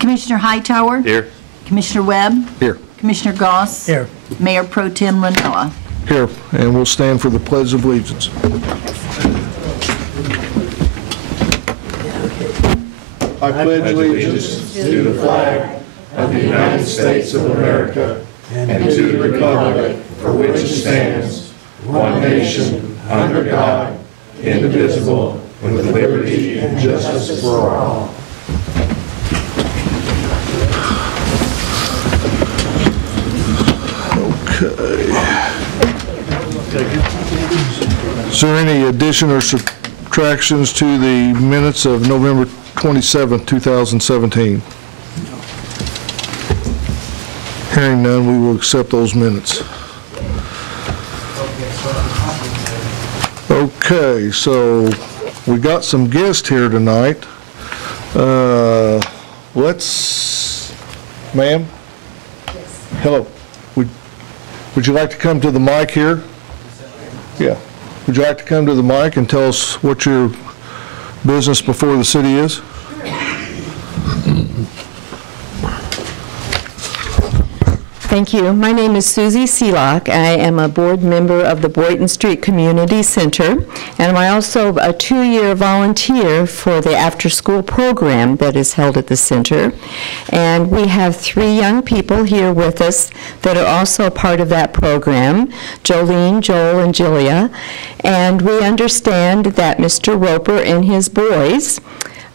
Commissioner Hightower? Here. Commissioner Webb? Here. Commissioner Goss? Here. Mayor Pro-tem Ranella? Here, and we'll stand for the Pledge of Allegiance. I pledge allegiance to the flag of the United States of America and to the republic for which it stands, one nation, under God, indivisible, with liberty and justice for all. Is there any addition or subtractions to the minutes of November 27th, 2017? Hearing none, we will accept those minutes. Okay, so we got some guests here tonight. Ma'am? Yes. Hello. Would you like to come to the mic here? Yeah. Would you like to come to the mic and tell us what your business before the city is? Thank you. My name is Susie Seelock. I am a board member of the Boynton Street Community Center, and I'm also a 2-year volunteer for the after-school program that is held at the center. And we have 3 young people here with us that are also a part of that program, Jolene, Joel, and Julia. And we understand that Mr. Roper and his boys,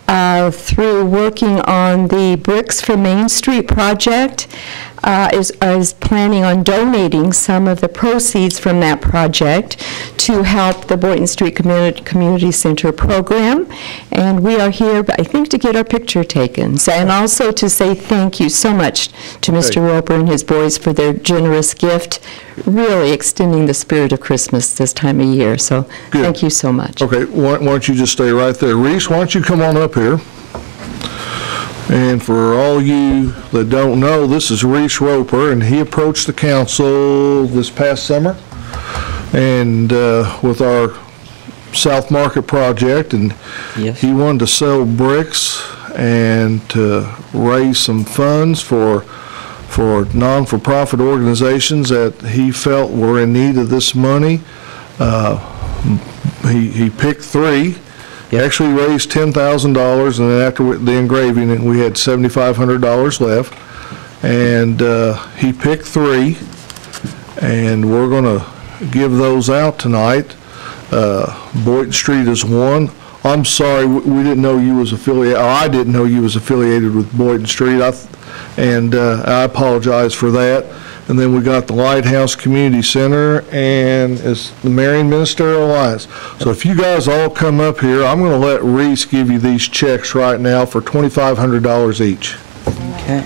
through working on the Bricks for Main Street project, is planning on donating some of the proceeds from that project to help the Boynton Street Community Center program. And we are here, I think, to get our picture taken. So, and also to say thank you so much to Mr. Roper and his boys for their generous gift, really extending the spirit of Christmas this time of year. So Good. Thank you so much. Okay, why don't you just stay right there. Reese, why don't you come on up here? And for all you that don't know, this is Reese Roper, and he approached the council this past summer and with our South Market project, and Yes. he wanted to sell bricks and to raise some funds for non-for-profit organizations that he felt were in need of this money. He picked 3. He actually raised $10,000, and then after the engraving, we had $7,500 left. And he picked 3, and we're going to give those out tonight. Boynton Street is one. I'm sorry, we didn't know you was affiliated, or I didn't know you was affiliated with Boynton Street, and I apologize for that. And then we got the Lighthouse Community Center and it's the Marion Ministerial Alliance. So if you guys all come up here, I'm going to let Reese give you these checks right now for $2,500 each. Okay.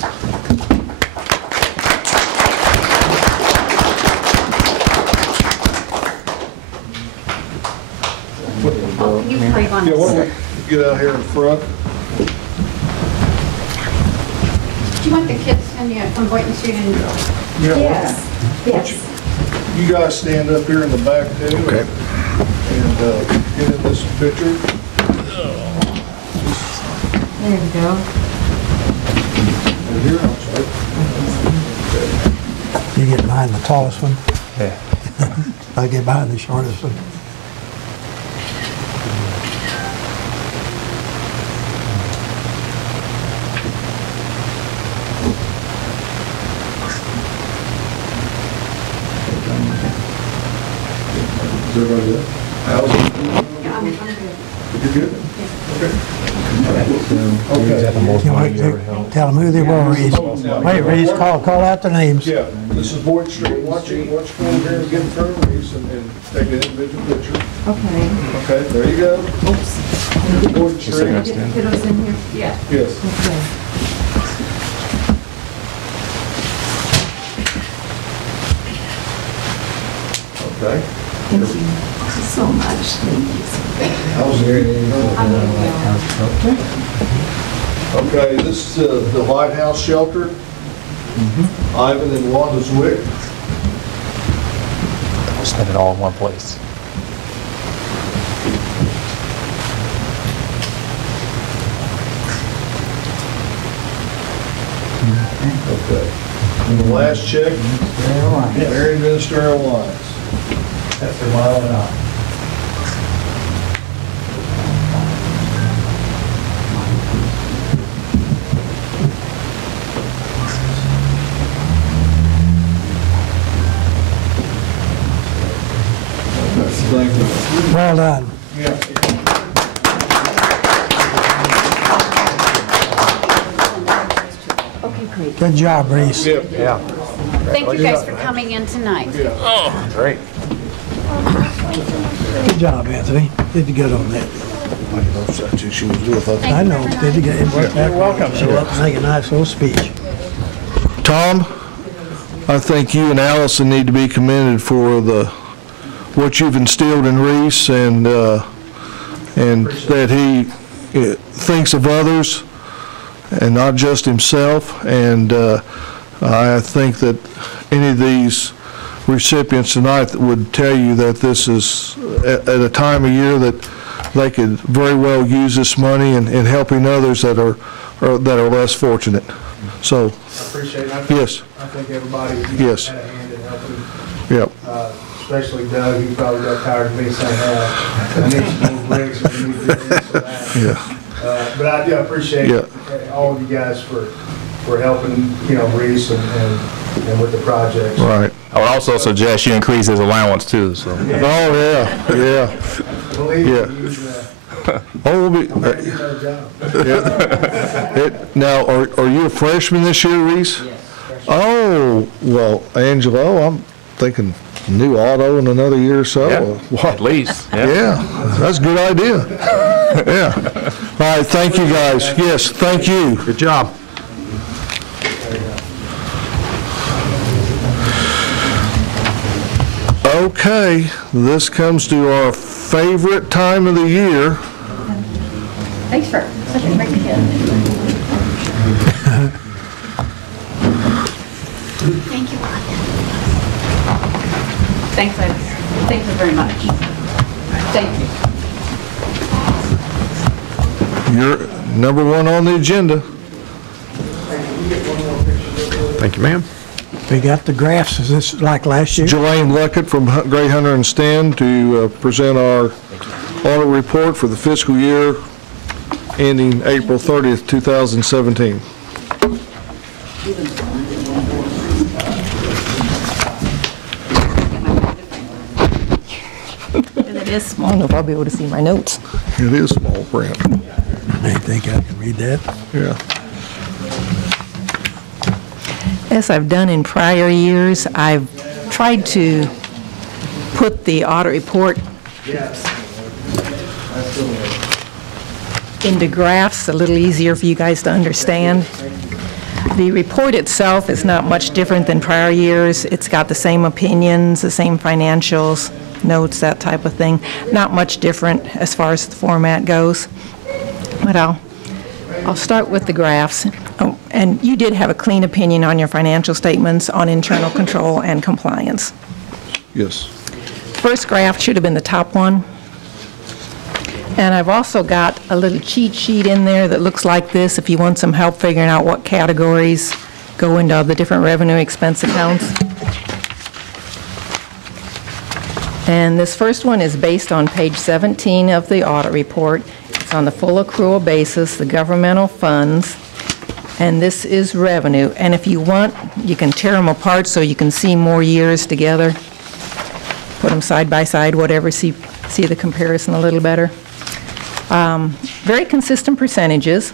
You crave on Yeah, why this. don't we get out here in front? Do you want the kids from Boynton Street and? Yeah. Yes. You guys stand up here in the back too. Okay. And get in this picture. There we go. And here, I'm sorry. You get behind the tallest one. Yeah. I get behind the shortest one. Is everybody good? Allison? Yeah, I'm good. You good? Okay. You want to tell them who they were, Reese? Wait, Reese, call out their names. Yeah, this is Boynton Street. Why don't you come over here and get in front of Reese and take an individual picture? Okay. Okay, there you go. Oops. Boynton Street. Get the kiddos in here? Yeah. Yes. Okay. Okay. Thank you so much. Thank you. Okay, this is the Lighthouse Shelter. Ivan and Wanda Zwick. We'll spend it all in one place. Okay. And the last check, Marion Ministerial Alliance. That's the mile and off. Thank you. Well done. Okay, great. Good job, Reese. Yeah, Thank you guys for coming in tonight. great. Good job, Anthony. Did you good on that. That's who she was with. I know. Did you get it? You're welcome. She up and make a nice little speech. Tom, I think you and Allison need to be commended for what you've instilled in Reese, and that he thinks of others and not just himself. And I think that any of these recipients tonight would tell you that this is at a time of year that they could very well use this money in helping others that are less fortunate. So, I appreciate it. yes, I think everybody Yes. had a hand in helping, yep, especially Doug. He probably got tired of me saying, I need some more bricks and we need this or that. yeah, But I do appreciate Yeah. all of you guys for helping, Reese and with the projects. right. I would also suggest you increase his allowance too, so. Oh, yeah. Believe Yeah. me, he's Oh, we'll be, got a job. now, are you a freshman this year, Reese? Yes. Oh, well, Angelo, I'm thinking new auto in another year or so. At least, Yeah, that's a good idea. Yeah. All right, thank you, guys. Yes, thank you. Good job. Okay, this comes to our favorite time of the year. Thanks for such a great kid. Thank you, Ron. Thanks, thank you very much. Thank you. You're number one on the agenda. Thank you, ma'am. We got the graphs. Is this like last year? Jelaine Luckett from Gray Hunter and Stand to present our audit report for the fiscal year ending April 30th, 2017. It is I small. don't know if I'll be able to see my notes. It is small print. I think I can read that. Yeah. As I've done in prior years, I've tried to put the audit report into graphs, a little easier for you guys to understand. The report itself is not much different than prior years. It's got the same opinions, the same financials, notes, that type of thing. Not much different as far as the format goes. But I'll start with the graphs. Oh, and you did have a clean opinion on your financial statements on internal control and compliance. Yes. First graph should have been the top one. And I've also got a little cheat sheet in there that looks like this if you want some help figuring out what categories go into the different revenue expense accounts. And this first one is based on page 17 of the audit report. It's on the full accrual basis, the governmental funds, and this is revenue. And if you want, you can tear them apart so you can see more years together. Put them side by side, whatever, see the comparison a little better. Very consistent percentages.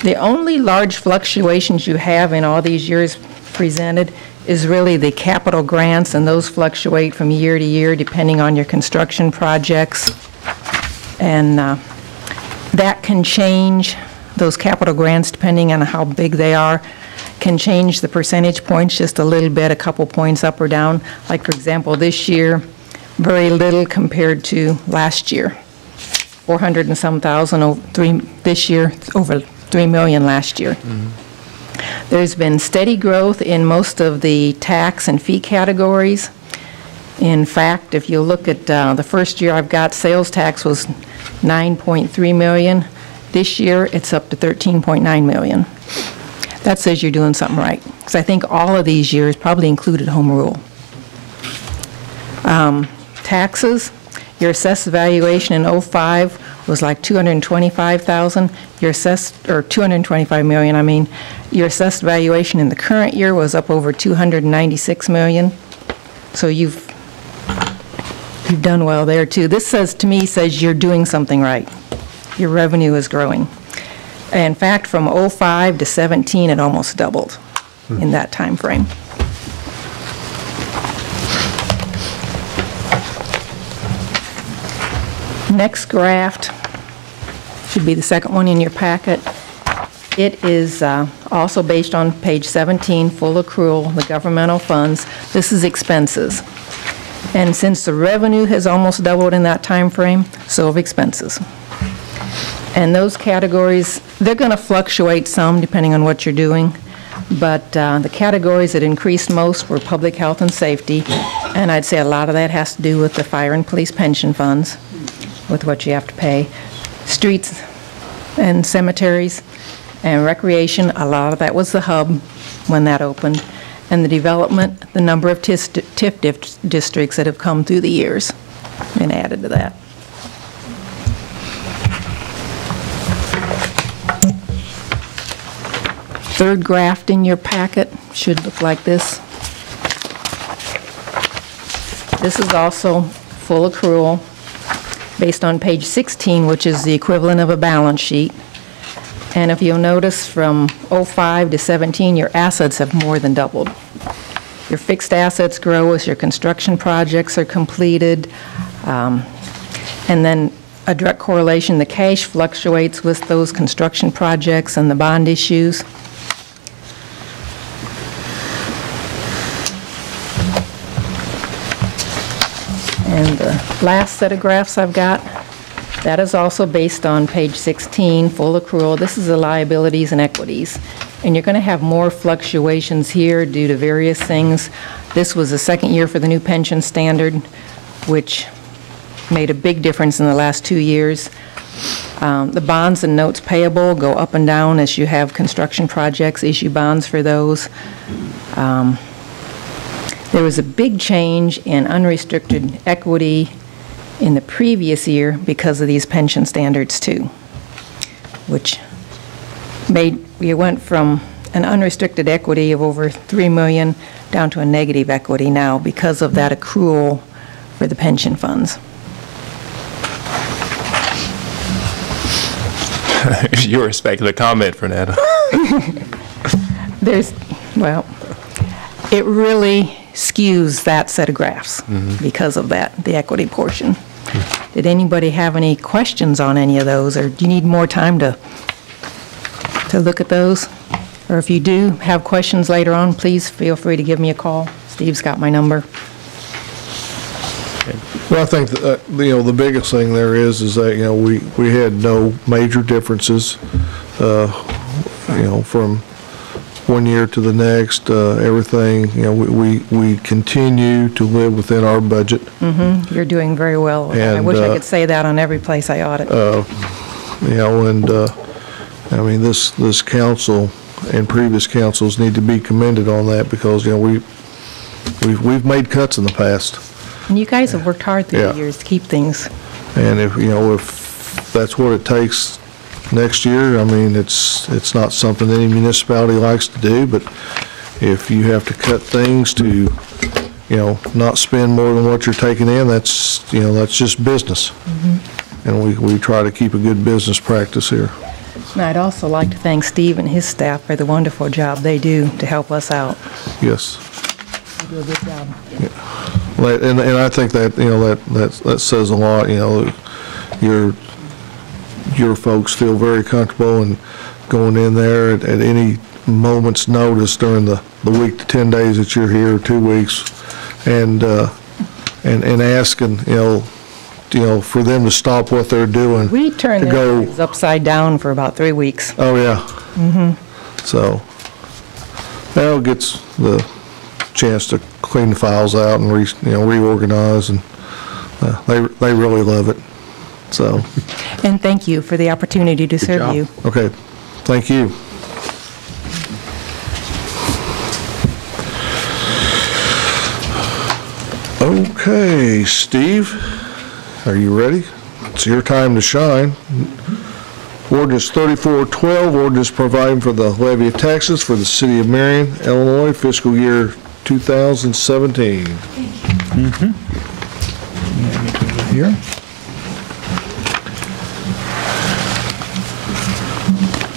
The only large fluctuations you have in all these years presented is really the capital grants, and those fluctuate from year to year depending on your construction projects. And that can change, those capital grants, depending on how big they are, can change the percentage points just a little bit, a couple points up or down. Like, for example, this year, very little compared to last year. 400 and some thousand this year, over 3 million last year. There's been steady growth in most of the tax and fee categories. In fact, if you look at the first year I've got, sales tax was 9.3 million. This year, it's up to 13.9 million. that says you're doing something right. Because I think all of these years probably included home rule. Taxes, your assessed valuation in '05 was like $225,000. Your assessed, or $225 million, I mean. Your assessed valuation in the current year was up over $296 million. So you've done well there too. This says, to me, says you're doing something right. Your revenue is growing. In fact, from '05 to '17, it almost doubled in that time frame. Next graph should be the second one in your packet. It is also based on page 17, full accrual, the governmental funds. This is expenses. And since the revenue has almost doubled in that time frame, so have expenses. And those categories, they're going to fluctuate some depending on what you're doing, but the categories that increased most were public health and safety, and I'd say a lot of that has to do with the fire and police pension funds, with what you have to pay. Streets and cemeteries and recreation, a lot of that was the hub when that opened. And the development, the number of TIF districts that have come through the years and added to that. Third graph in your packet should look like this. This is also full accrual based on page 16, which is the equivalent of a balance sheet. And if you'll notice, from '05 to '17, your assets have more than doubled. Your fixed assets grow as your construction projects are completed. And then a direct correlation, the cash fluctuates with those construction projects and the bond issues. And the last set of graphs I've got, that is also based on page 16, full accrual. This is the liabilities and equities. And you're going to have more fluctuations here due to various things. This was the second year for the new pension standard, which made a big difference in the last 2 years. The bonds and notes payable go up and down as you have construction projects, issue bonds for those. There was a big change in unrestricted equity in the previous year because of these pension standards too, which made, we went from an unrestricted equity of over $3 million down to a negative equity now because of that accrual for the pension funds. You respect the comment, Fernanda. Well, it really skews that set of graphs because of that, the equity portion. Did anybody have any questions on any of those, or do you need more time to look at those? Or if you do have questions later on, please feel free to give me a call. Steve's got my number. Well, I think that, the biggest thing there is that, we had no major differences, from one year to the next, everything, we continue to live within our budget. You're doing very well. I And, wish I could say that on every place I audit. This council and previous councils need to be commended on that because, we've made cuts in the past. And you guys have worked hard through Yeah. the years to keep things. And if that's what it takes next year, it's not something any municipality likes to do, but if you have to cut things to, not spend more than what you're taking in, that's just business. And we try to keep a good business practice here. And I'd also like to thank Steve and his staff for the wonderful job they do to help us out. Yes. They do a good job. And I think that, that says a lot, your folks feel very comfortable in going in there at any moment's notice during the week to 10 days that you're here, 2 weeks, and asking, for them to stop what they're doing. We turned to their go. lives upside down for about 3 weeks. Oh, yeah. So, now it gets the chance to clean the files out and reorganize, and they really love it. So, And thank you for the opportunity to serve job. you. okay, thank you. Okay, Steve, are you ready? It's your time to shine. Ordinance 3412, ordinance providing for the levy of taxes for the city of Marion, Illinois, fiscal year 2017. Here.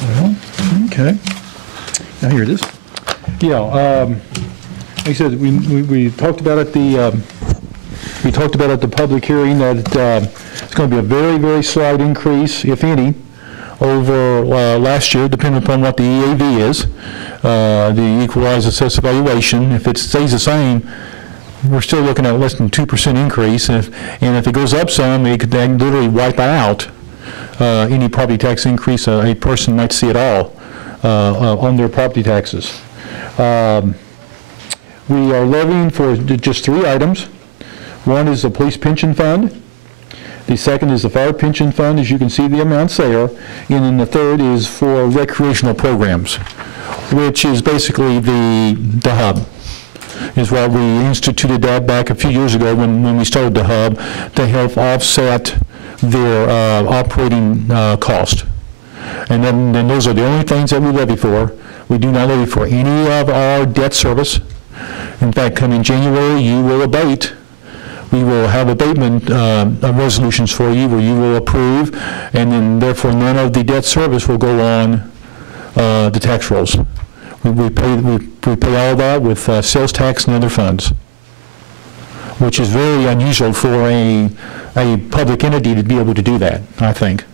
Well, okay. Now here it is. Yeah, like I said, we talked about at the public hearing that it's going to be a very, very slight increase, if any, over last year, depending upon what the EAV is, the equalized assessed valuation. If it stays the same, we're still looking at less than 2% increase, and if it goes up some, it could then literally wipe out any property tax increase a person might see at all on their property taxes. We are levying for just 3 items. One is the police pension fund. The second is the fire pension fund, as you can see the amounts there. And then the third is for recreational programs, which is basically the hub. Is why we instituted that back a few years ago when we started the hub to help offset their operating cost. And then those are the only things that we levy for. We do not levy for any of our debt service. In fact, come in January, you will abate. We will have abatement resolutions for you where you will approve, and then therefore none of the debt service will go on the tax rolls. We pay all that with sales tax and other funds, which is very unusual for a public entity to be able to do that, I think.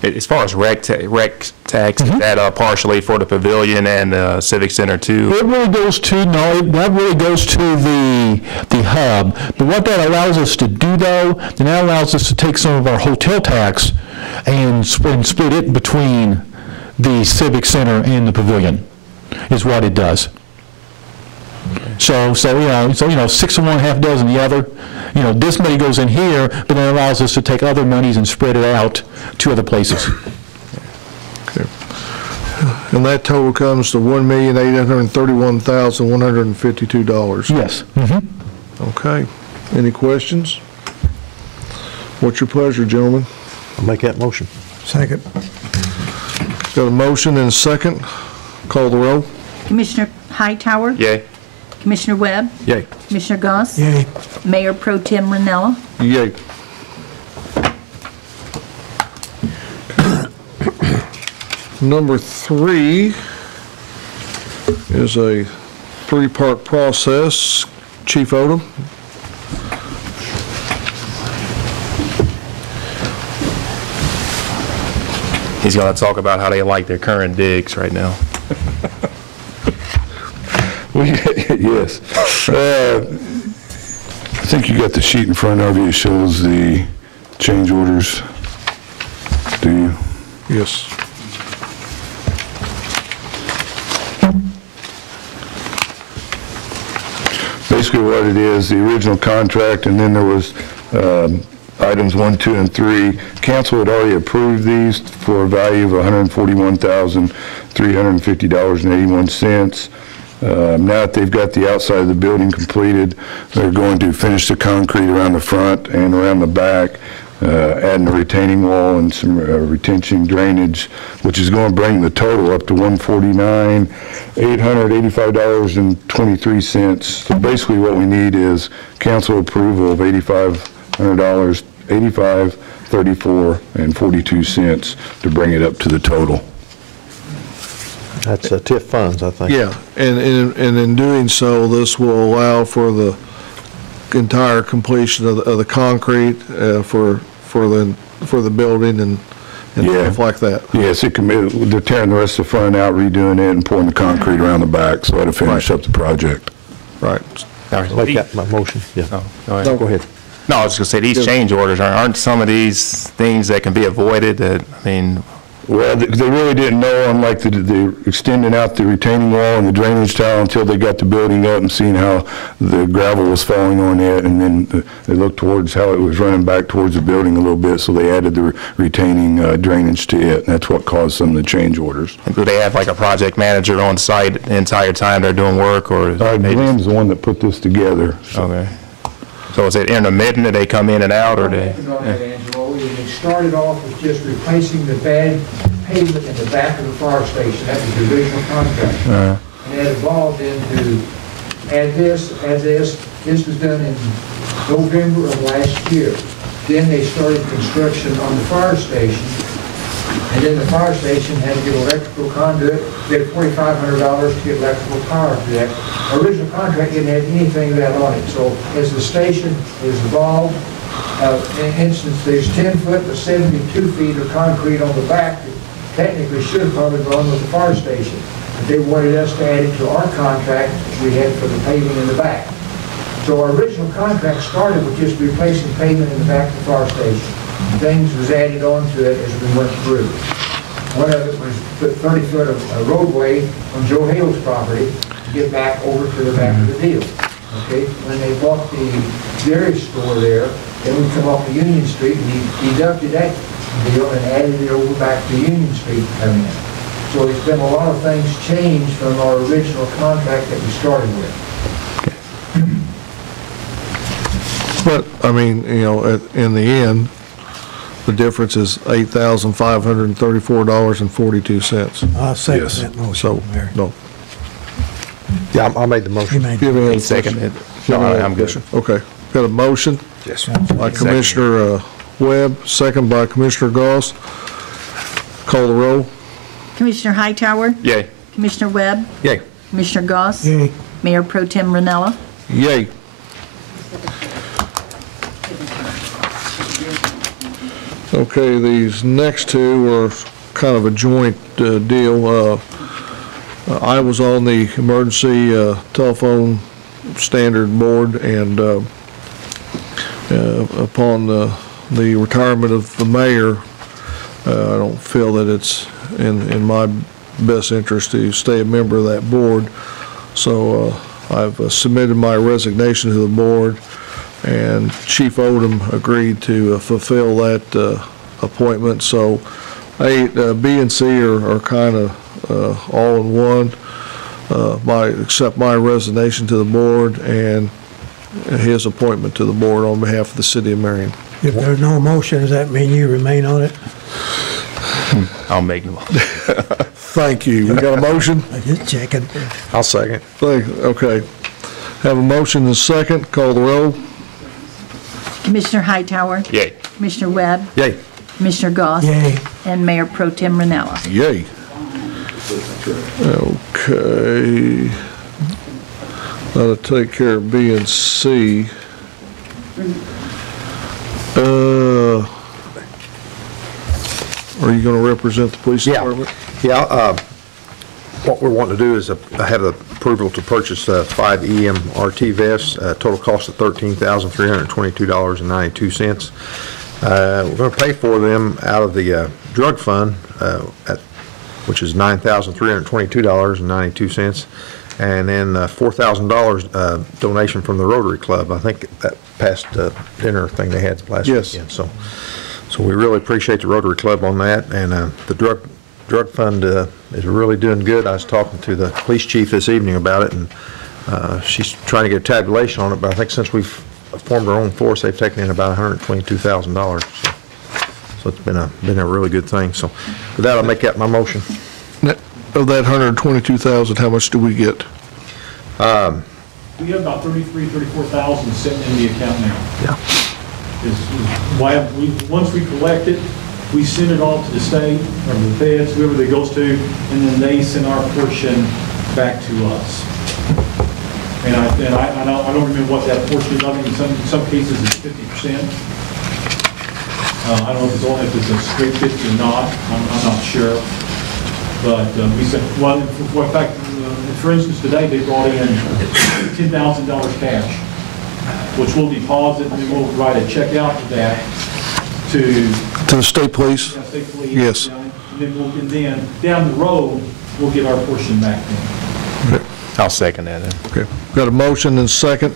As far as rec tax, is that partially for the pavilion and the civic center too? It really goes to, that really goes to the hub. But what that allows us to do though, then that allows us to take some of our hotel tax and split it between the civic center and the pavilion, is what it does. So 6 of one, half dozen the other. This money goes in here, but then it allows us to take other monies and spread it out to other places. Okay. And that total comes to $1,831,152. Yes. Okay. Any questions? What's your pleasure, gentlemen? I'll make that motion. Second. Got a motion and a second. Call the roll. Commissioner Hightower? Yay. Commissioner Webb? Yay. Commissioner Goss? Yay. Mayor Pro-tem Ranella? Yay. Number 3 is a 3-part process. Chief Odom. He's going to talk about how they like their current digs right now. Yes. I think you got the sheet in front of you. It shows the change orders. Do you? Yes. Basically what it is, the original contract, and then there was items 1, 2, and 3. Council had already approved these for a value of $141,350.81. Now that they've got the outside of the building completed, they're going to finish the concrete around the front and around the back, adding a retaining wall and some retention drainage, which is going to bring the total up to $149,885.23. So basically what we need is council approval of $8,500, $85, $34, and 42 cents to bring it up to the total. That's TIF funds, I think. Yeah, and in doing so, this will allow for the entire completion of the concrete for the building and stuff like that. Yes, they're tearing the rest of the front out, redoing it, and pouring the concrete around the back, so that'll finish up the project. Right. Make that my motion. Yeah. No, go ahead. No, I was just going to say, these change orders, aren't some of these things that can be avoided that, Well, they really didn't know, unlike the extending out the retaining wall and the drainage tile until they got the building up and seeing how the gravel was falling on it, and then they looked towards how it was running back towards the building a little bit, so they added the retaining drainage to it, and that's what caused some of the change orders. And do they have like a project manager on site the entire time they're doing work, or? Glenn's the one that put this together. So. Okay. So is it intermittent, do they come in and out, or they? On that, Angelo, it started off with just replacing the bad pavement in the back of the fire station. That was the original contract. And that evolved into add this. This was done in November of last year. Then they started construction on the fire station. And then the fire station had to get electrical conduit. They had $4,500 to get electrical power to that. Our original contract didn't have anything of that on it. So as the station has evolved, in instance, there's 10 foot to 72 feet of concrete on the back that technically should have probably gone with the fire station. But they wanted us to add it to our contract we had for the paving in the back. So our original contract started with just replacing pavement in the back of the fire station. Things was added on to it as we went through. One of it was put 30 foot of a roadway on Joe Hale's property to get back over to the back of the deal. Okay, when they bought the dairy store there, then we come off the Union Street and he deducted that deal and added it over back to Union Street coming in. So there's been a lot of things changed from our original contract that we started with. But, I mean, you know, in the end, the difference is $8,534.42. I'll second Yes. that motion, So, Mary. no. Yeah, I made the He motion. made Do you have any other Second questions? it. Do you have No, any other I'm good. question? Okay, got a motion Yes. by Commissioner Webb, second by Commissioner Goss. Call the roll. Commissioner Hightower? Yay. Commissioner Webb? Yay. Commissioner Goss? Yay. Mayor Pro Tem Ranella? Yay. Okay, these next two are kind of a joint deal. I was on the emergency telephone standard board, and upon the retirement of the mayor, I don't feel that it's in my best interest to stay a member of that board. So I've submitted my resignation to the board, and Chief Odom agreed to fulfill that appointment. So B and C are kind of all in one. Accept my resignation to the board and his appointment to the board on behalf of the city of Marion. If there's no motion, does that mean you remain on it? I'll make them. Thank you. We got a motion? I'm just checking. I'll second. Okay. Have a motion and a second. Call the roll. Commissioner Hightower? Yay. Commissioner Webb? Yay. Commissioner Goss? Yay. And Mayor Pro Tem Ranella? Yay. Okay. That'll take care of B and C. Are you going to represent the police department? Yeah, what we're wanting to do is have the approval to purchase 5 EMRT vests, total cost of $13,322.92. We're going to pay for them out of the drug fund, which is $9,322.92, and then $4,000 donation from the Rotary Club. I think that past dinner thing they had last weekend. So we really appreciate the Rotary Club on that, and the drug fund is really doing good. I was talking to the police chief this evening about it, and she's trying to get a tabulation on it, but I think since we've formed our own force, they've taken in about $122,000. So it's been a really good thing. So with that, I'll make that my motion. Of that $122,000, how much do we get? We have about $34,000 sitting in the account now. Yeah. Once we collect it, we send it all to the state or the feds, whoever it goes to, and then they send our portion back to us. And I don't remember what that portion is. I think in some cases it's 50%. I don't know if it's a straight 50 or not. I'm not sure. But we said, well, in fact, for instance, today they brought in $10,000 cash, which we'll deposit, and then we'll write a check out to that to the state police. State police. Yes. And then down the road we'll get our portion back then. Okay. I'll second that then. Okay. Got a motion and a second.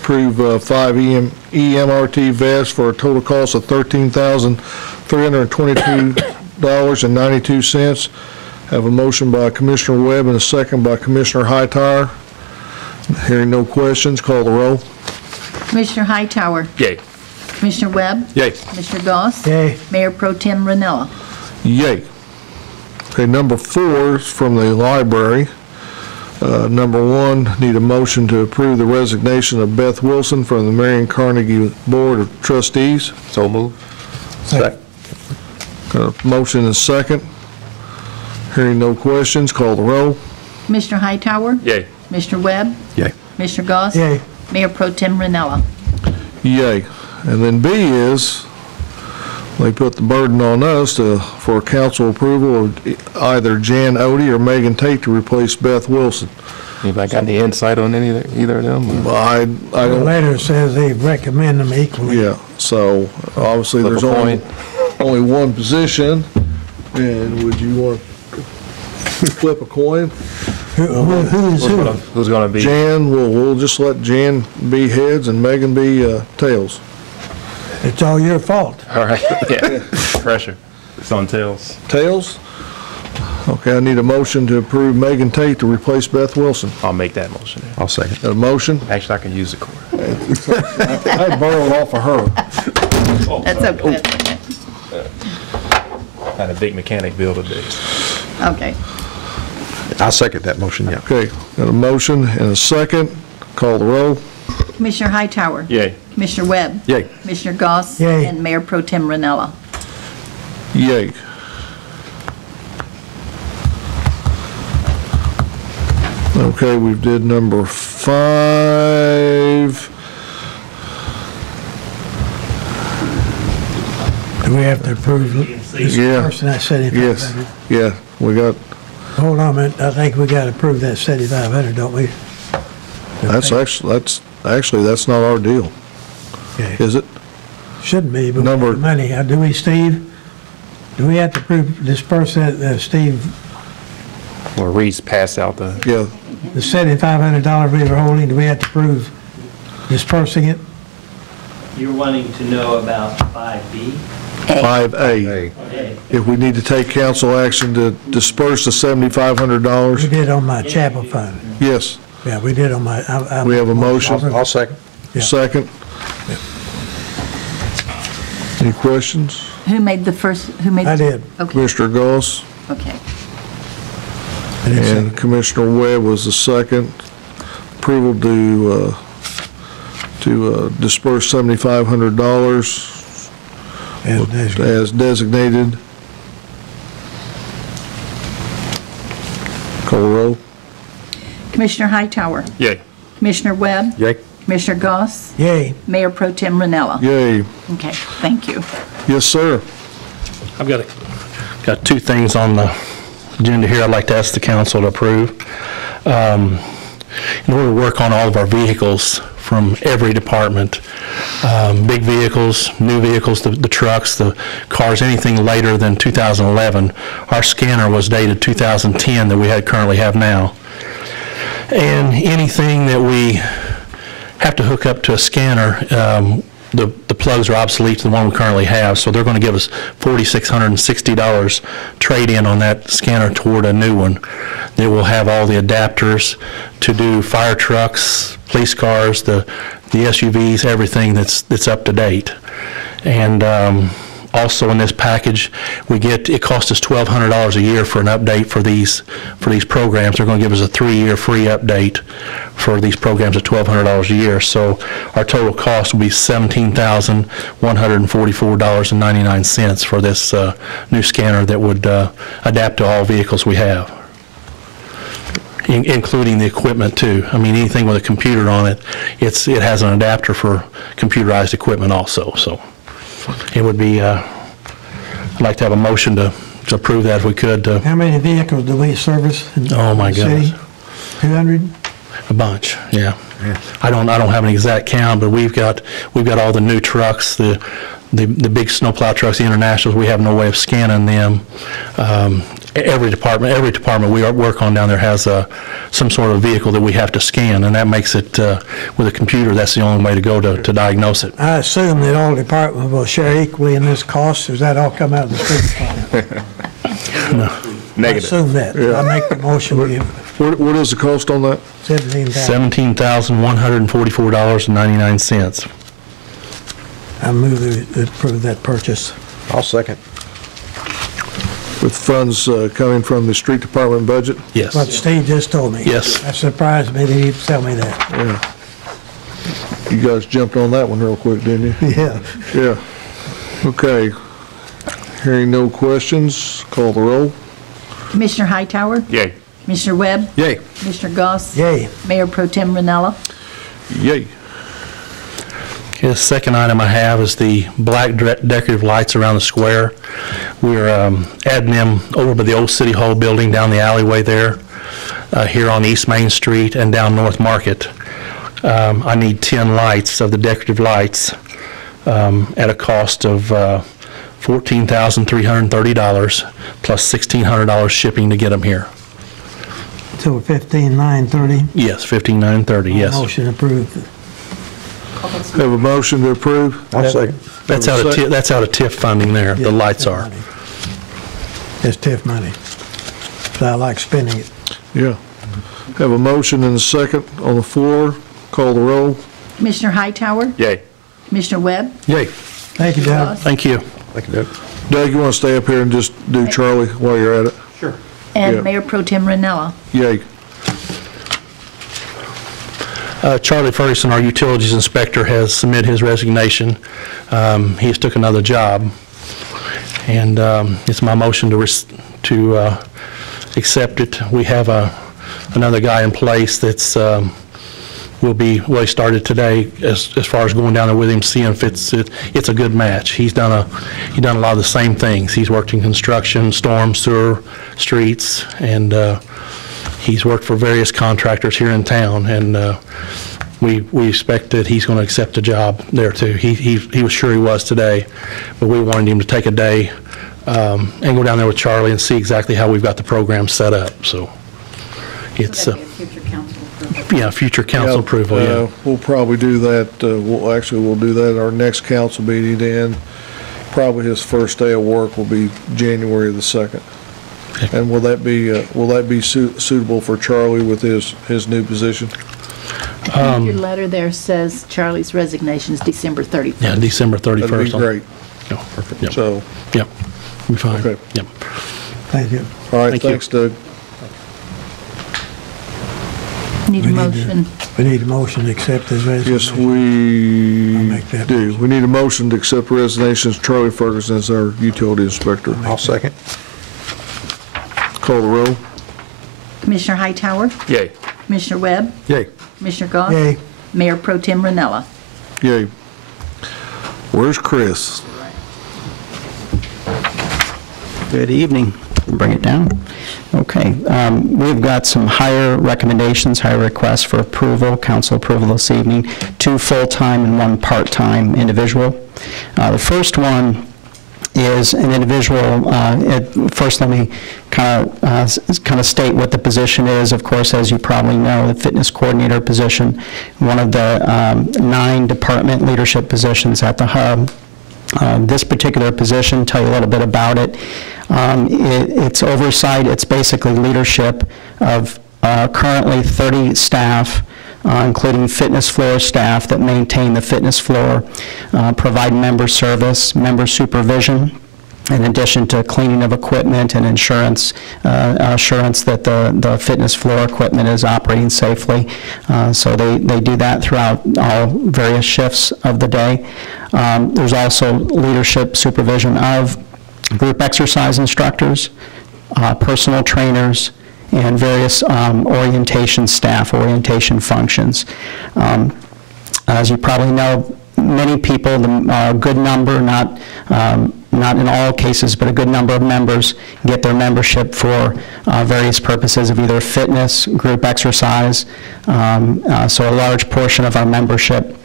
Approve 5 EMRT vests for a total cost of $13,322.92. Have a motion by Commissioner Webb and a second by Commissioner Hightower. Hearing no questions, call the roll. Commissioner Hightower? Yay. Commissioner Webb? Yay. Commissioner Goss? Yay. Mayor Pro Tem Ranella? Yay. Okay, number 4 is from the library. Number 1, need a motion to approve the resignation of Beth Wilson from the Marion Carnegie Board of Trustees. So move. Second. Got a motion and a second. Hearing no questions, call the roll. Commissioner Hightower? Yay. Commissioner Webb? Yay. Commissioner Goss? Yay. Mayor Pro Tem Ranella? Yay. And then B is, they put the burden on us for council approval of either Jan Odie or Megan Tate to replace Beth Wilson. Anybody got any insight on either of them? Well, I The don't, letter says they recommend them equally. yeah, so obviously Flip there's a only one position, and would you want to flip a coin? Who is who? Who's gonna be? Jan, we'll just let Jan be heads and Megan be tails. It's all your fault. All right, yeah, pressure. It's on tails. Tails? Okay, I need a motion to approve Megan Tate to replace Beth Wilson. I'll make that motion. I'll second. Got a motion? Actually, I can use the cord. I borrowed off of her. That's okay. That's okay. Had a big mechanic bill today. Okay. I second that motion, yeah. Okay, got a motion and a second. Call the roll. Commissioner Hightower? Yay. Commissioner Webb? Yay. Commissioner Goss? Yay. And Mayor Pro Tem Ranella? Yay. Okay, we did number 5. Do we have to approve this Yeah. person at 7,500? Yes, yeah, we got, Hold on a minute, I think we got to approve that 7,500, don't we? that's not our deal, Okay. is it? Shouldn't be, but we Number- have the money. Do we, Steve? Do we have to approve this person, Steve, Well, Reed's passed out the, Yeah, the $7,500 we were holding, do we have to approve dispersing it? You're wanting to know about 5B? 5A. Okay. If we need to take council action to disperse the We $7,500, did on my chapel fund. yes, Yeah, we did on my. we have a motion. I'll second. Yeah. Second. Any questions? Who made the first, who made? I did. Okay, Commissioner Goss okay. I did and second. Commissioner Webb was the second. Approval to disperse $7,500 as designated. Call the roll. Commissioner Hightower? yay. Commissioner Webb? Yay. Commissioner Goss? Yay. Mayor Pro Tem Ranella? Yay. Okay, thank you. Yes, sir. I've got two things on the agenda here I'd like to ask the council to approve. In order to work on all of our vehicles from every department, big vehicles, new vehicles, the trucks, the cars, anything later than 2011, our scanner was dated 2010 that we currently have now. And anything that we have to hook up to a scanner, the plugs are obsolete to the one we currently have, so they're going to give us $4,660 trade-in on that scanner toward a new one. It will have all the adapters to do fire trucks, police cars, the SUVs, everything that's up to date. And also in this package, it costs us $1,200 a year for an update for these programs. They're going to give us a 3-year free update for these programs at $1,200 a year. So our total cost will be $17,144.99 for this new scanner that would adapt to all vehicles we have, including the equipment too. I mean, anything with a computer on it, it has an adapter for computerized equipment also. So it would be, I'd like to have a motion to approve that if we could. How many vehicles do we service in Oh, my the city? goodness. 200? A bunch, yeah. I don't have an exact count, but we've got all the new trucks, the big snowplow trucks, the internationals. We have no way of scanning them. Every department we work on down there has some sort of vehicle that we have to scan, and that makes it with a computer. That's the only way to go to diagnose it. I assume that all departments will share equally in this cost, or does that all come out of the street department? Negative. I assume that. I make the motion, we What is the cost on that? $17,144.99. I move to approve that purchase. I'll second. With funds coming from the street department budget? Yes. What Steve just told me. Yes. That surprised me that he'd tell me that. Yeah. You guys jumped on that one real quick, didn't you? Yeah. Yeah. Okay. Hearing no questions, call the roll. Commissioner Hightower? Yay. Commissioner Webb? Yay. Commissioner Goss? Yay. Mayor Pro Tem Ranella? Yay. Okay, the second item I have is the black decorative lights around the square. We're adding them over by the old City Hall building down the alleyway there, here on East Main Street and down North Market. I need 10 lights of the decorative lights at a cost of $14,330 plus $1,600 shipping to get them here. So 15,930. Yes, $15,930, yes. Motion approved. Have a motion to approve? I'll second. That's out of TIF funding there, the lights are. It's TIF money. So I like spending it. Yeah. Have a motion and a second on the floor. Call the roll. Commissioner Hightower? Yay. Commissioner Webb? Yay. Thank you, Doug. Thank you. Thank you, Doug. Doug, you want to stay up here and just do Charlie while you're at it? Sure. And Yeah. Mayor Pro Tem Ranella? Yay. Charlie Ferguson, our utilities inspector, has submitted his resignation. He's took another job, and it's my motion to accept it. We have another guy in place that's he started today as far as going down there with him, seeing if it's a good match. He's done a lot of the same things. He's worked in construction, storm, sewer, streets, and he's worked for various contractors here in town, and we expect that he's going to accept a job there too. He was sure he was today, but we wanted him to take a day and go down there with Charlie and see exactly how we've got the program set up. So it's Future council approval. future council approval. Yeah, We'll probably do that. We'll do that at our next council meeting, and probably his first day of work will be January the 2nd. Okay. And will that be suitable for Charlie with his new position? Your letter there says Charlie's resignation is December 31st. Yeah, December 31st. That'd be great. Yeah, perfect. Yep. So, Yep. Be fine. Okay. Yep. Thank you. all right, Thank you. thanks, Doug. Need a motion. We need a motion to accept his resignation. Yes, we make that do. We need a motion to accept resignations of Charlie Ferguson as our utility inspector. I'll second. Call the roll. Commissioner Hightower? Yay. Commissioner Webb? Yay. Commissioner Goss? Yay. Mayor Pro Tem Ranella? Yay. Where's Chris? Good evening. Bring it down. Okay. We've got some higher recommendations, higher requests for approval, council approval this evening, 2 full-time and 1 part-time individual. The first one is an individual. First, let me kind of state what the position is. Of course, as you probably know, the fitness coordinator position, one of the 9 department leadership positions at the hub. This particular position, tell you a little bit about it. It's oversight. It's basically leadership of currently 30 staff, including fitness floor staff that maintain the fitness floor, provide member service, member supervision, in addition to cleaning of equipment and insurance, assurance that the fitness floor equipment is operating safely. So they do that throughout all various shifts of the day. There's also leadership supervision of group exercise instructors, personal trainers, and various orientation staff, orientation functions. As you probably know, many people, a good number, not in all cases, but a good number of members get their membership for various purposes of either fitness, group exercise. So a large portion of our membership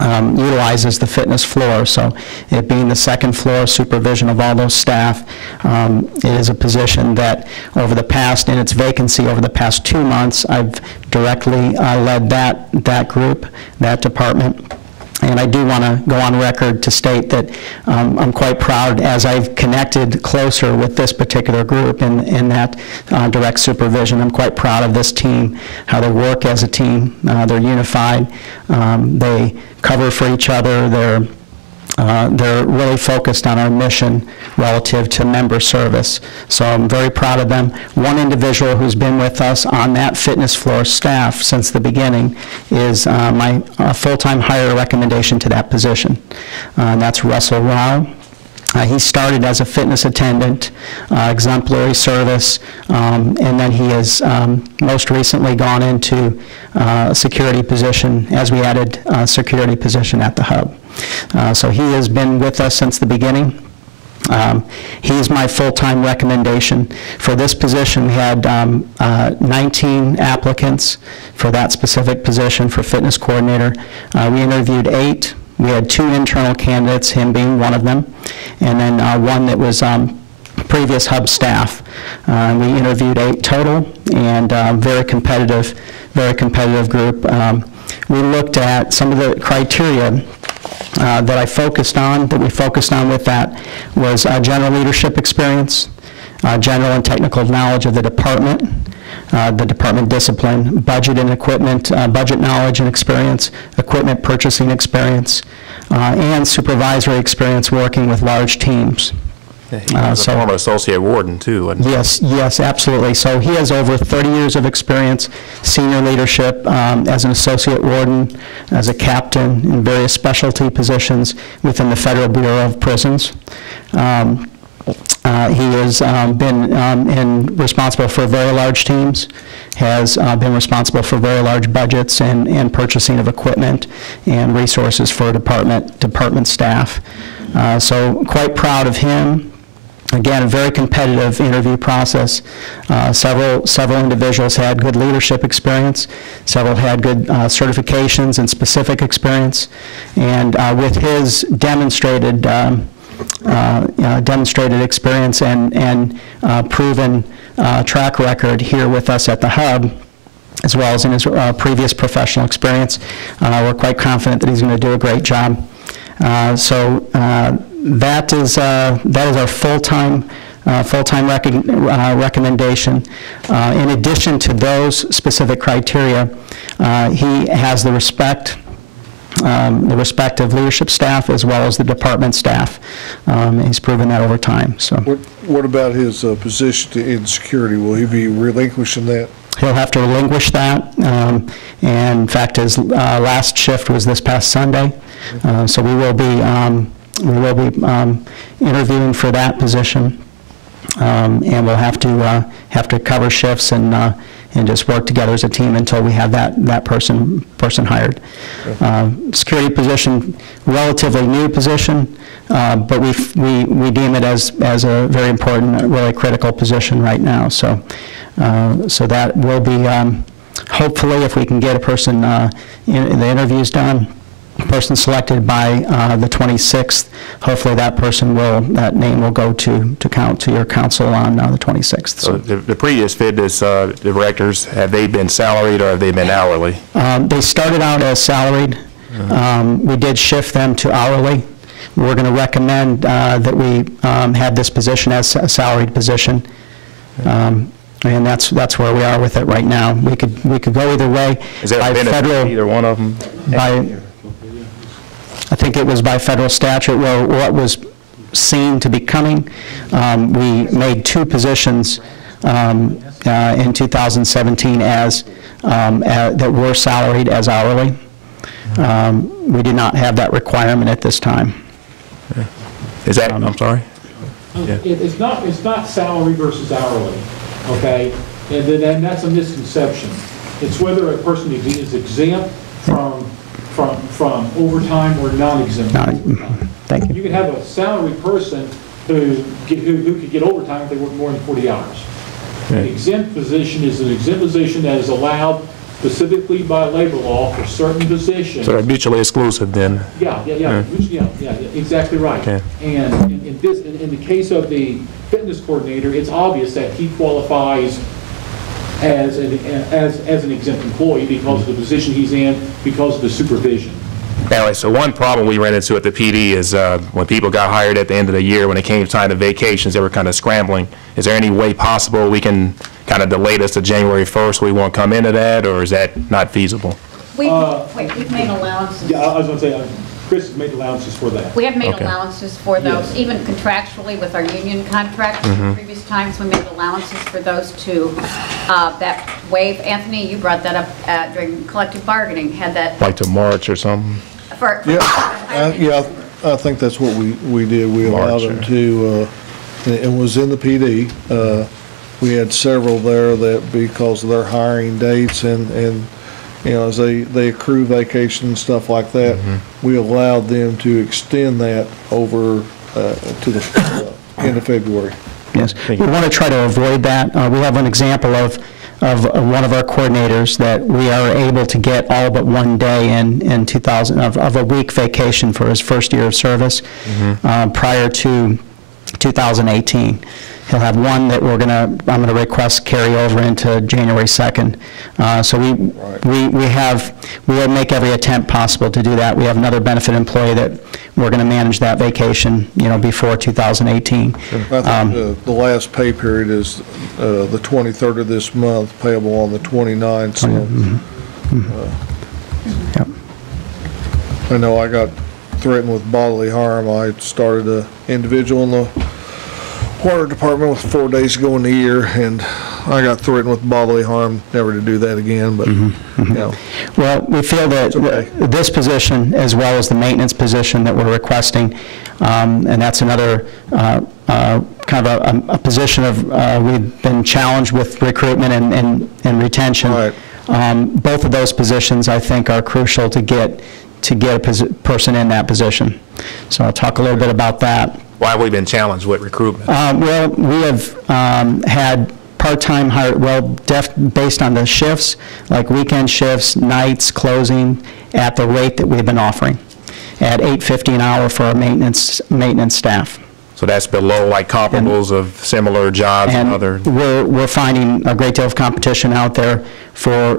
utilizes the fitness floor. So it being the second floor supervision of all those staff, it is a position that over the past, in its vacancy over the past 2 months, I've directly led that group, that department. And I do want to go on record to state that I'm quite proud, as I've connected closer with this particular group in that direct supervision. I'm quite proud of this team, how they work as a team. They're unified. They cover for each other. They're really focused on our mission relative to member service. So I'm very proud of them. One individual who's been with us on that fitness floor staff since the beginning is my full-time hire recommendation to that position. And that's Russell Rao. He started as a fitness attendant, exemplary service, and then he has most recently gone into a security position as we added a security position at the hub. So he has been with us since the beginning. He's my full-time recommendation. For this position, we had 19 applicants for that specific position for fitness coordinator. We interviewed 8. We had 2 internal candidates, him being one of them, and then one that was previous hub staff. We interviewed 8 total, and very competitive group. We looked at some of the criteria that we focused on with that was general leadership experience, general and technical knowledge of the department discipline, budget and equipment, budget knowledge and experience, equipment purchasing experience, and supervisory experience working with large teams. He was a former associate warden, too, wasn't he? Yes, absolutely. So he has over 30 years of experience, senior leadership as an associate warden, as a captain in various specialty positions within the Federal Bureau of Prisons. He has been responsible for very large teams, has been responsible for very large budgets and purchasing of equipment and resources for department staff. So quite proud of him. Again, a very competitive interview process. Several individuals had good leadership experience. Several had good certifications and specific experience. And with his demonstrated experience and proven track record here with us at the hub, as well as in his previous professional experience, we're quite confident that he's going to do a great job. That is our full-time recommendation. In addition to those specific criteria, he has the respect of leadership staff as well as the department staff. He's proven that over time. So, what about his position in security? Will he be relinquishing that? He'll have to relinquish that. And in fact, his last shift was this past Sunday. So we will be interviewing for that position, and we'll have to cover shifts and just work together as a team until we have that person hired. Security position, relatively new position, but we deem it as a very important, really critical position right now. So that will be hopefully, if we can get a person in the interviews done, person selected by the 26th, hopefully that name will go to your council on the 26th. So the previous fitness directors, have they been salaried or have they been hourly? They started out as salaried. We did shift them to hourly. We're going to recommend that we have this position as a salaried position. And that's where we are with it right now. We could go either way. Is there a benefit to either one of them? I think it was by federal statute, where what was seen to be coming. We made 2 positions in 2017 that were salaried as hourly. We did not have that requirement at this time. Is that, I'm sorry? Yeah. It's not salary versus hourly, okay? And that's a misconception. It's whether a person is exempt from overtime or non-exempt. Thank you. You can have a salaried person who could get overtime if they work more than 40 hours. Okay. An exempt position is an exempt position that is allowed specifically by labor law for certain positions. So they're mutually exclusive then? Yeah, exactly right. Okay. And in the case of the fitness coordinator, it's obvious that he qualifies as an exempt employee because of the position he's in, because of the supervision. Anyway, so one problem we ran into at the PD is when people got hired at the end of the year, when it came time to vacations, they were kind of scrambling. Is there any way possible we can kind of delay this to January 1st, we won't come into that, or is that not feasible? We've made allowances. Yeah, I was going to say, Chris has made allowances for that. We have made Okay. allowances for those, Yes. even contractually with our union contracts. In previous times, we made allowances for those two. That waive, Anthony, you brought that up during collective bargaining, had that Like to March or something? for. Yeah, I think that's what we did. We allowed March, them yeah. to, it was in the PD. We had several there that because of their hiring dates and you know, as they accrue vacation and stuff like that, we allowed them to extend that over to the end of February. Yes, we want to try to avoid that. We have an example of one of our coordinators that we are able to get all but one day in 2000 of a week vacation for his first year of service prior to 2018. He'll have one that I'm going to request carry over into January 2nd. So we'll make every attempt possible to do that. We have another benefit employee that we're going to manage that vacation, you know, before 2018. I think the last pay period is the 23rd of this month, payable on the 29th. So, Yep. I know I got threatened with bodily harm. I started an individual in the water department with 4 days ago in the year, and I got threatened with bodily harm, never to do that again, but, you know. Well, we feel that okay. this position, as well as the maintenance position that we're requesting, and that's another kind of a position of, we've been challenged with recruitment and retention. Right. Both of those positions, I think, are crucial to get a person in that position. So I'll talk a little bit about that. Why have we been challenged with recruitment? Well, we have had part-time hire, based on the shifts, like weekend shifts, nights, closing, at the rate that we've been offering, at $8.50 an hour for our maintenance staff. So that's below like comparables of similar jobs and other. We're finding a great deal of competition out there for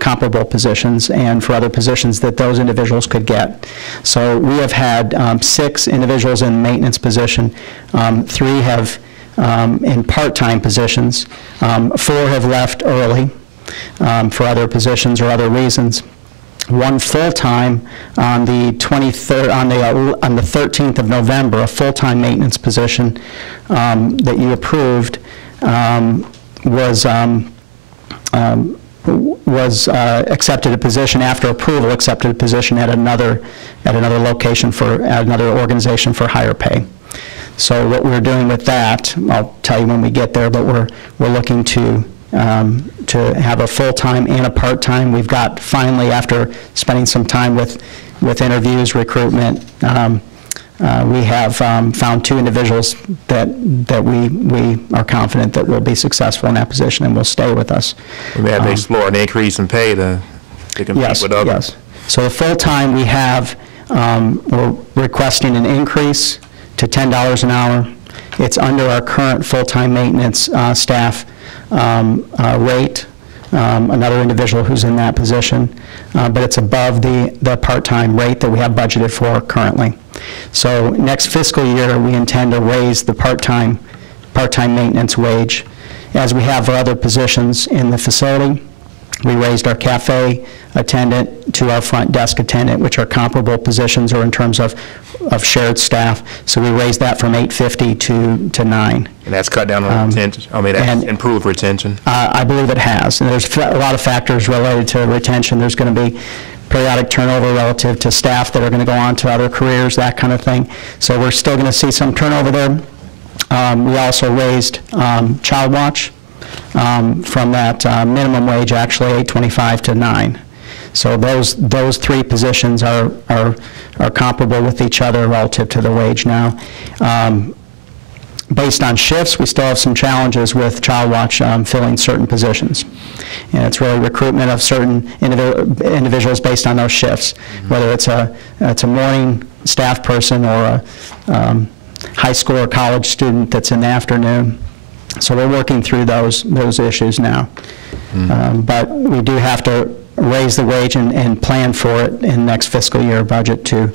comparable positions and for other positions that those individuals could get. So we have had 6 individuals in maintenance position, 3 have in part-time positions, 4 have left early for other positions or other reasons. 1 full-time on the 23rd, on the 13th of November, a full-time maintenance position that you approved was accepted a position after approval, accepted a position at another location at another organization for higher pay. So what we're doing with that, I'll tell you when we get there, but we're looking to have a full-time and a part-time. We've got, finally, after spending some time with interviews, recruitment, we have found 2 individuals that we are confident that will be successful in that position and will stay with us. We may have to explore an increase in pay to compete with others. Yes. So the full-time we have, we're requesting an increase to $10 an hour. It's under our current full-time maintenance staff rate, another individual who's in that position, but it's above the part-time rate that we have budgeted for currently. So next fiscal year, we intend to raise the part-time maintenance wage. As we have for other positions in the facility, we raised our cafe attendant to our front desk attendant, which are comparable positions or in terms of shared staff. So we raised that from $8.50 to $9. And that's cut down on retention? I mean, that's improved retention? I believe it has. And there's a lot of factors related to retention. There's going to be periodic turnover relative to staff that are going to go on to other careers, that kind of thing. So we're still going to see some turnover there. We also raised Child Watch from that minimum wage, actually $8.25 to $9. So those 3 positions are comparable with each other relative to the wage now. Based on shifts, we still have some challenges with Child Watch filling certain positions. And it's really recruitment of certain individuals based on those shifts, whether it's a morning staff person or a high school or college student that's in the afternoon. So we're working through those issues now. But we do have to raise the wage and plan for it in next fiscal year budget to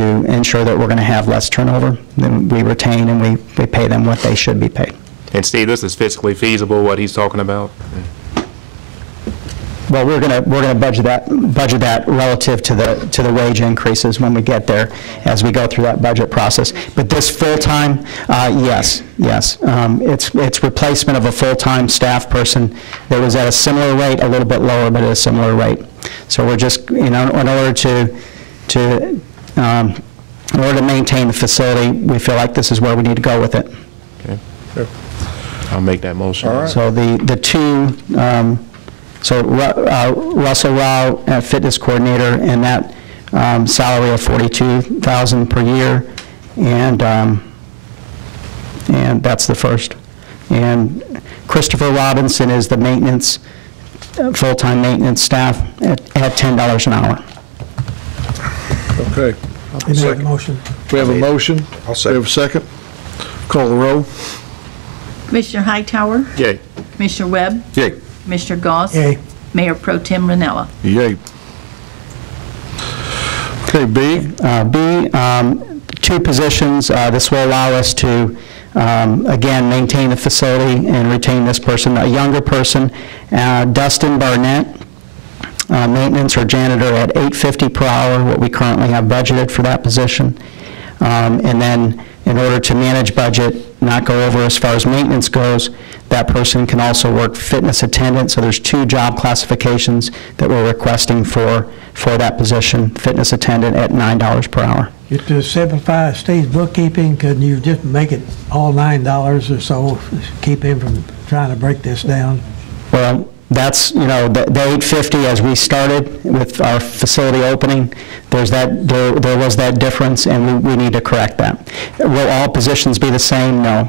ensure that we're going to have less turnover. Then we retain and we pay them what they should be paid. And Steve, this is fiscally feasible, what he's talking about? Well, we're going to budget that relative to the wage increases when we get there as we go through that budget process. But this full-time, yes. It's replacement of a full-time staff person that was at a similar rate, a little bit lower, but at a similar rate. So we're just, in order to maintain the facility, we feel like this is where we need to go with it. Okay. Sure. I'll make that motion. All right. So the two. Russell Rao, fitness coordinator, and that salary of $42,000 per year, and that's the first. And Christopher Robinson is the maintenance, full-time maintenance staff at $10 an hour. Okay. I'll make the motion. We have a motion. I'll second. We have a second. Call the roll. Commissioner Hightower? Yay. Commissioner Webb? Yay. Commissioner Goss? Yay. Mayor Pro Tem Ranella? Yay. Okay, B. Two positions. This will allow us to, again, maintain the facility and retain this person. A younger person, Dustin Barnett, maintenance or janitor at $8.50 per hour, what we currently have budgeted for that position. And then in order to manage budget, not go over as far as maintenance goes, that person can also work fitness attendant. So there's two job classifications that we're requesting for that position, fitness attendant at $9 per hour. Just to simplify Steve's bookkeeping, couldn't you just make it all $9 or so, keep him from trying to break this down? Well, that's, the $8.50 as we started with our facility opening, there was that difference, and we need to correct that. Will all positions be the same? No,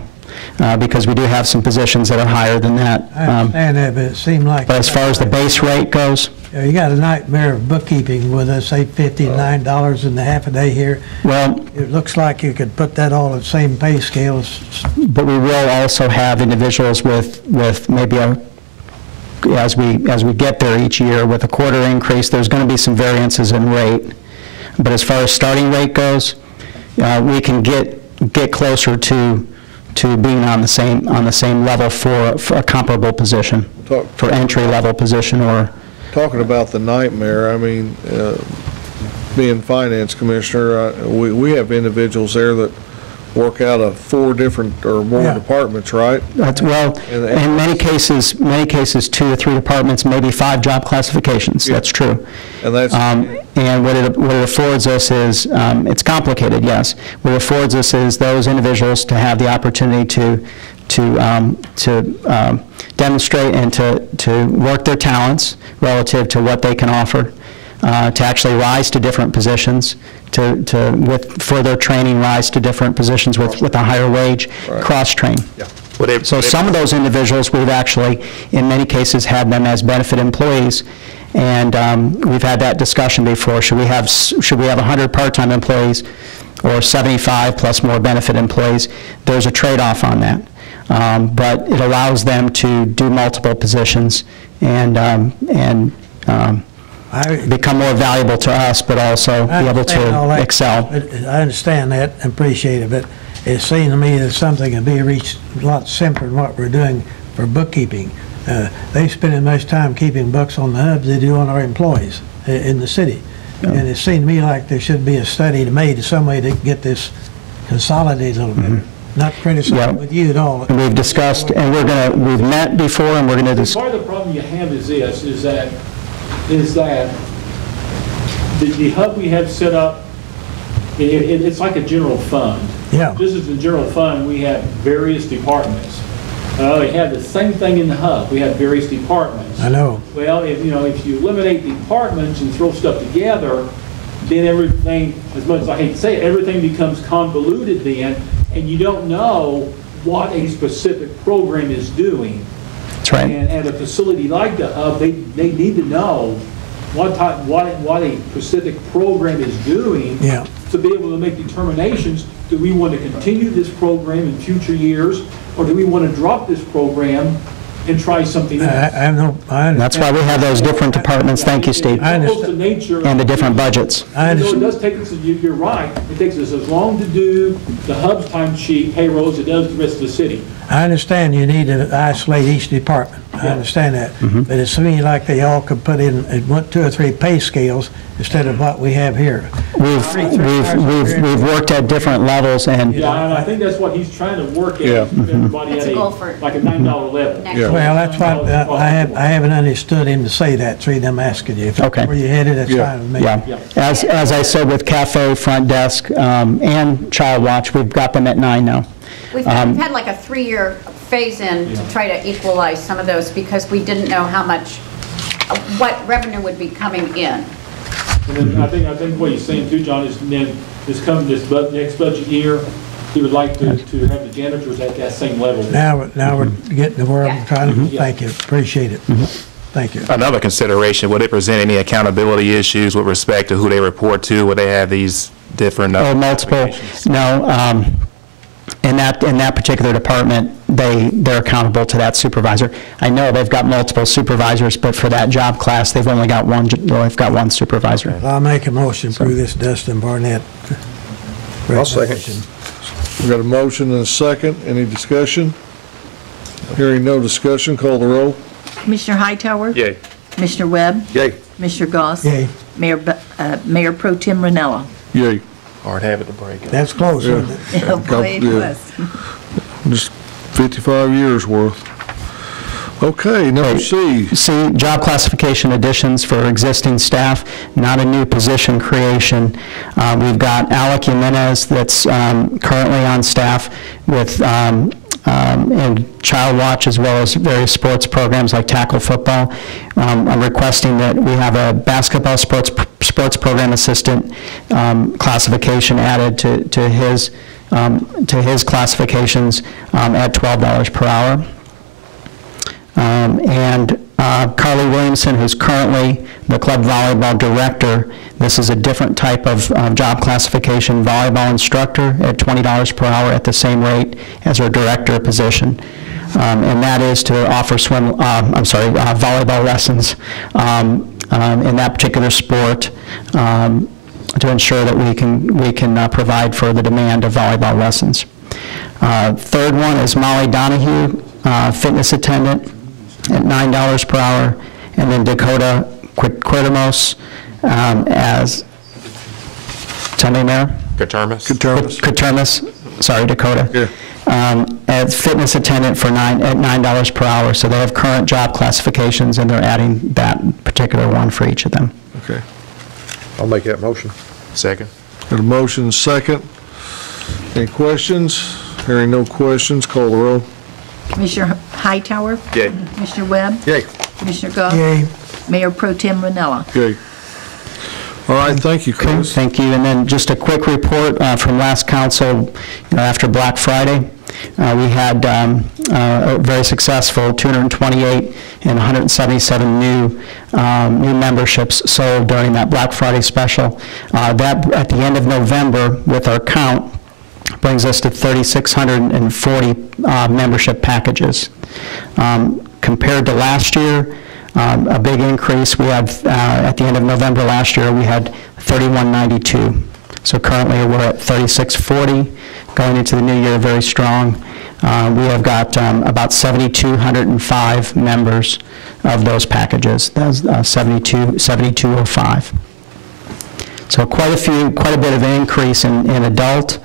because we do have some positions that are higher than that. I understand that, but it seemed like... But as far as the base rate goes... You got a nightmare of bookkeeping with us, $8.50 and $9 in the half a day here. Well... It looks like you could put that all at the same pay scale. But we will also have individuals with maybe a... As we get there each year with a quarter increase, there's going to be some variances in rate. But as far as starting rate goes, we can get closer to being on the same level for a comparable position, for entry level position or. Talking about the nightmare, I mean, being finance commissioner, we have individuals there that work out of 4 different or more departments, right? Well, in many cases 2 or 3 departments, maybe 5 job classifications. Yeah. That's true. And that's and what it affords us is it's complicated, yes. What it affords us is those individuals to have the opportunity to demonstrate and to work their talents relative to what they can offer, to actually rise to different positions, with further training, rise to different positions with a higher wage, cross-train. Yeah. So some of those individuals, we've actually, in many cases, had them as benefit employees, and we've had that discussion before. Should we have 100 part-time employees or 75 plus more benefit employees? There's a trade-off on that. But it allows them to do multiple positions and become more valuable to us, but also be able to excel. I understand that and appreciate it, but it seems to me that something can be reached a lot simpler than what we're doing for bookkeeping. They spend as much time keeping books on the hubs they do on our employees in the city. Yeah. And it seemed to me like there should be a study made in some way to get this consolidated a little bit. Not criticizing with you at all. And we've discussed, and we've met before, and we're going to discuss. Part of the problem you have is this, is that the hub we have set up, it's like a general fund. Yeah. Just as a general fund, we have various departments. We have the same thing in the hub. We have various departments. I know. Well, if you eliminate departments and throw stuff together, then everything, as much as I hate to say it, everything becomes convoluted then, and you don't know what a specific program is doing. That's right. And at a facility like the hub, they need to know what a specific program is doing to be able to make determinations. Do we want to continue this program in future years, or do we want to drop this program and try something else? That's why we have those different departments. Thank you, Steve. It's almost the nature And the different budgets. Even though it does take us, you're right, it takes us as long to do the hub's timesheet payroll as it does the rest of the city. I understand you need to isolate each department. I understand that. But it seems like they all could put in 2 or 3 pay scales instead of what we have here. We've worked at different levels, and Yeah, and I think that's what he's trying to work at, everybody That's at a goal for like a $9 level. next year. Well, that's what, I haven't understood him to say that, so I'm asking you. If that's Okay. where you headed, that's fine with me. yeah. As I said, with cafe, front desk, and child watch, we've got them at 9 now. We've had like a 3-year phase-in to try to equalize some of those because we didn't know how much, what revenue would be coming in. And then I think what he's saying too, John, is then next budget year, he would like to have the janitors at that same level. Now we're getting to where I'm trying to, Yeah. thank you, appreciate it. Thank you. Another consideration, would it present any accountability issues with respect to who they report to? Would they have these different? Multiple, applications? no. In that particular department, they're accountable to that supervisor. I know they've got multiple supervisors, but for that job class, they've only got one supervisor. I'll make a motion through this Dustin Barnett. I'll second. We got a motion and a second. Any discussion? Hearing no discussion, call the roll. Commissioner Hightower? Yay. Commissioner Webb? Yay. Commissioner Goss? Yay. Mayor Pro Tem Ranella? Yay. Hard habit to break. That's close, isn't it? Oh, boy, it Yeah. was. Just 55 years worth. Okay, number C. See, job classification additions for existing staff, not a new position creation. We've got Alec Jimenez that's currently on staff with and Child Watch, as well as various sports programs like tackle football. I'm requesting that we have a basketball sports program assistant classification added to his classifications at $12 per hour. And Carly Williamson, who's currently the club volleyball director, this is a different type of job classification, volleyball instructor at $20 per hour at the same rate as her director position. And that is to offer volleyball lessons in that particular sport to ensure that we can provide for the demand of volleyball lessons. Third one is Molly Donahue, fitness attendant at $9 per hour, and then Dakota Quirtamos as, tell me, Mayor? Quirtamos, sorry, Dakota. Yeah. As fitness attendant for at $9 per hour. So they have current job classifications, and they're adding that particular one for each of them. Okay. I'll make that motion. Second. Got a motion and a second. Any questions? Hearing no questions, call the roll. Commissioner Hightower? Yay. Commissioner Webb? Yay. Commissioner Goss? Yay. Mayor Pro Tem Ranella? Okay. All right, thank you, Okay, Chris. thank you. And then just a quick report from last council, after Black Friday. We had a very successful 228 and 177 new memberships sold during that Black Friday special. That, at the end of November, with our count, brings us to 3,640 membership packages. Compared to last year, a big increase. We have, at the end of November last year, we had 3,192. So currently we're at 3,640, going into the new year very strong. We have got about 7,205 members of those packages. That's 7,205. So quite a bit of an increase in adult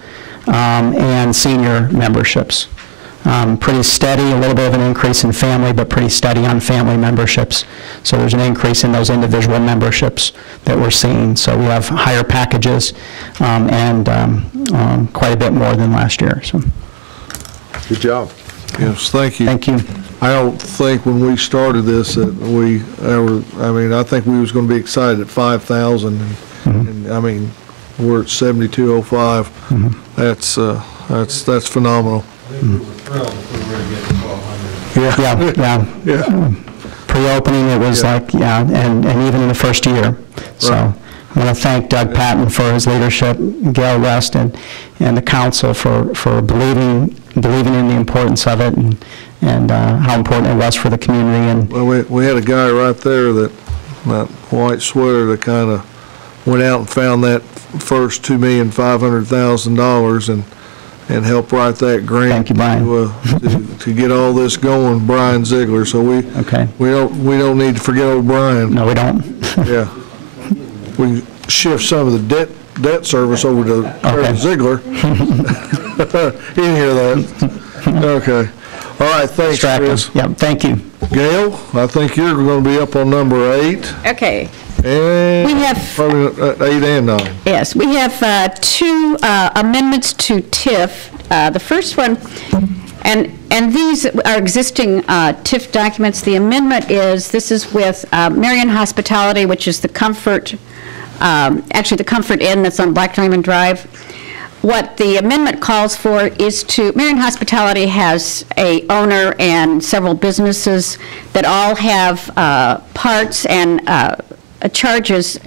and senior memberships. Pretty steady, a little bit of an increase in family, but pretty steady on family memberships. So there's an increase in those individual memberships that we're seeing. So we have higher packages and quite a bit more than last year. So. Good job. Yes, thank you. Thank you. I don't think when we started this that we ever, I think we was going to be excited at 5,000. And I mean, we're at 7,205. That's phenomenal. Yeah. Pre-opening, it was like, and even in the first year. So I want to thank Doug Patton for his leadership, Gail West, and the council for believing in the importance of it and how important it was for the community. And well, we had a guy right there that white sweater that kind of went out and found that first $2,500,000 and helped write that grant. Thank you, Brian. To get all this going, Brian Ziegler. So we don't need to forget old Brian. No, we don't. Yeah, we can shift some of the debt service over to Brian Ziegler. He didn't hear that. Okay. All right. Thanks, Chris. Yep. Thank you, Gail. I think you're going to be up on number 8. Okay. And we have probably 8 and 9. Yes, we have 2 amendments to TIF. The first one, and these are existing TIF documents. The amendment this is with Marion Hospitality, which is the Comfort, actually the Comfort Inn that's on Black Diamond Drive. What the amendment calls for is Marion Hospitality has a owner and several businesses that all have parts and not charges,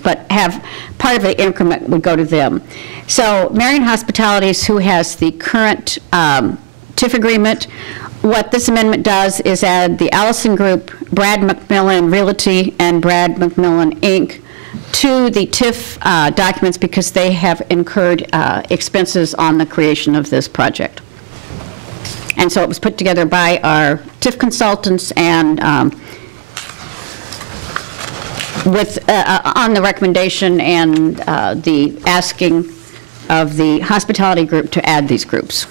but have part of the increment would go to them. So Marion Hospitalities, who has the current TIF agreement, what this amendment does is add the Allison Group, Brad McMillan Realty, and Brad McMillan Inc. to the TIF documents because they have incurred expenses on the creation of this project. And so it was put together by our TIF consultants and on the recommendation and the asking of the hospitality group to add these groups.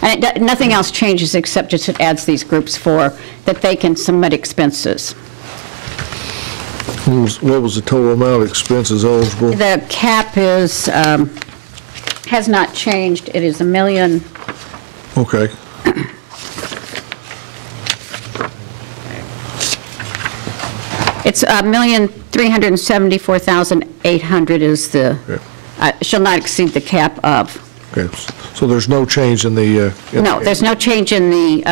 And nothing else changes except just it adds these groups for that they can submit expenses. What was the total amount of expenses eligible? The cap is has not changed. It is $1 million. Okay. It's $1,374,800 is the, shall not exceed the cap of. Okay, so there's no change in the... No, there's no change in the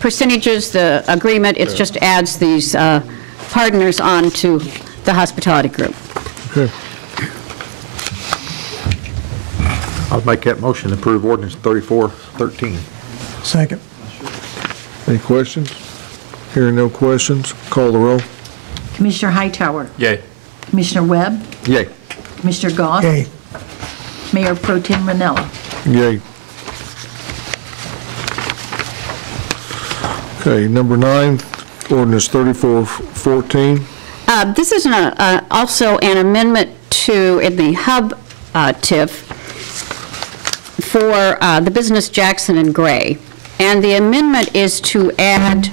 percentages, the agreement, it just adds these partners on to the hospitality group. Okay. I'll make that motion to approve ordinance 3413. Second. Any questions? Hearing no questions, call the roll. Commissioner Hightower. Yay. Commissioner Webb. Yay. Commissioner Goss. Yay. Mayor Pro-tem Ranella. Yay. Okay, number 9, ordinance 3414. This is also an amendment to in the hub TIF for the business Jackson and Gray. And the amendment is to add,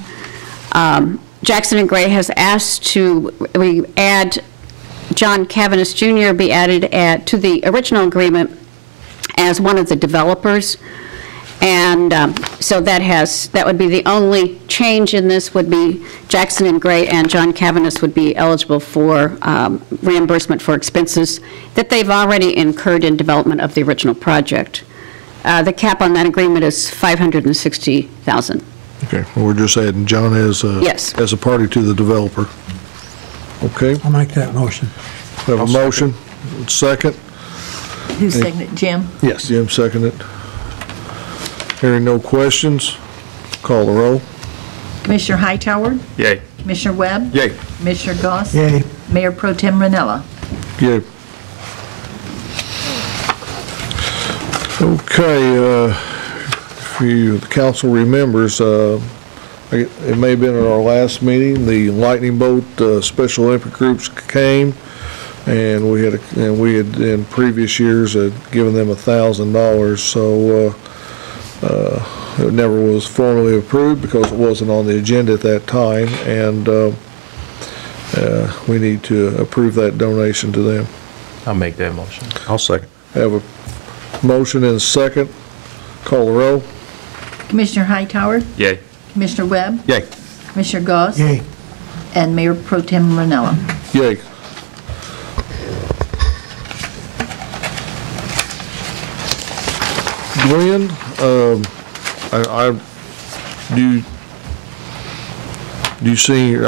Jackson and Gray has asked we add John Cavanis Jr. be added to the original agreement as one of the developers. And so that would be the only change in this would be Jackson and Gray and John Cavanis would be eligible for reimbursement for expenses that they've already incurred in development of the original project. The cap on that agreement is $560,000. Okay, well, we're just adding John as a party to the developer. Okay. I'll make that motion. We have a motion, second. Who seconded it? Jim? Yes. Jim seconded. Hearing no questions, call the roll. Commissioner Hightower. Yay. Commissioner Webb. Yay. Commissioner Goss. Yay. Mayor Pro-tem Ranella. Yay. Okay, if the council remembers, it may have been at our last meeting, the Lightning Bolt Special Olympic groups came, and we had in previous years had given them $1,000. So it never was formally approved because it wasn't on the agenda at that time, and we need to approve that donation to them. I'll make that motion. I'll second. Have a motion and a second. Call the roll. Commissioner Hightower. Yay. Commissioner Webb. Yay. Commissioner Goss. Yay. And Mayor Pro-tem Ranella. Yay. Glenn, I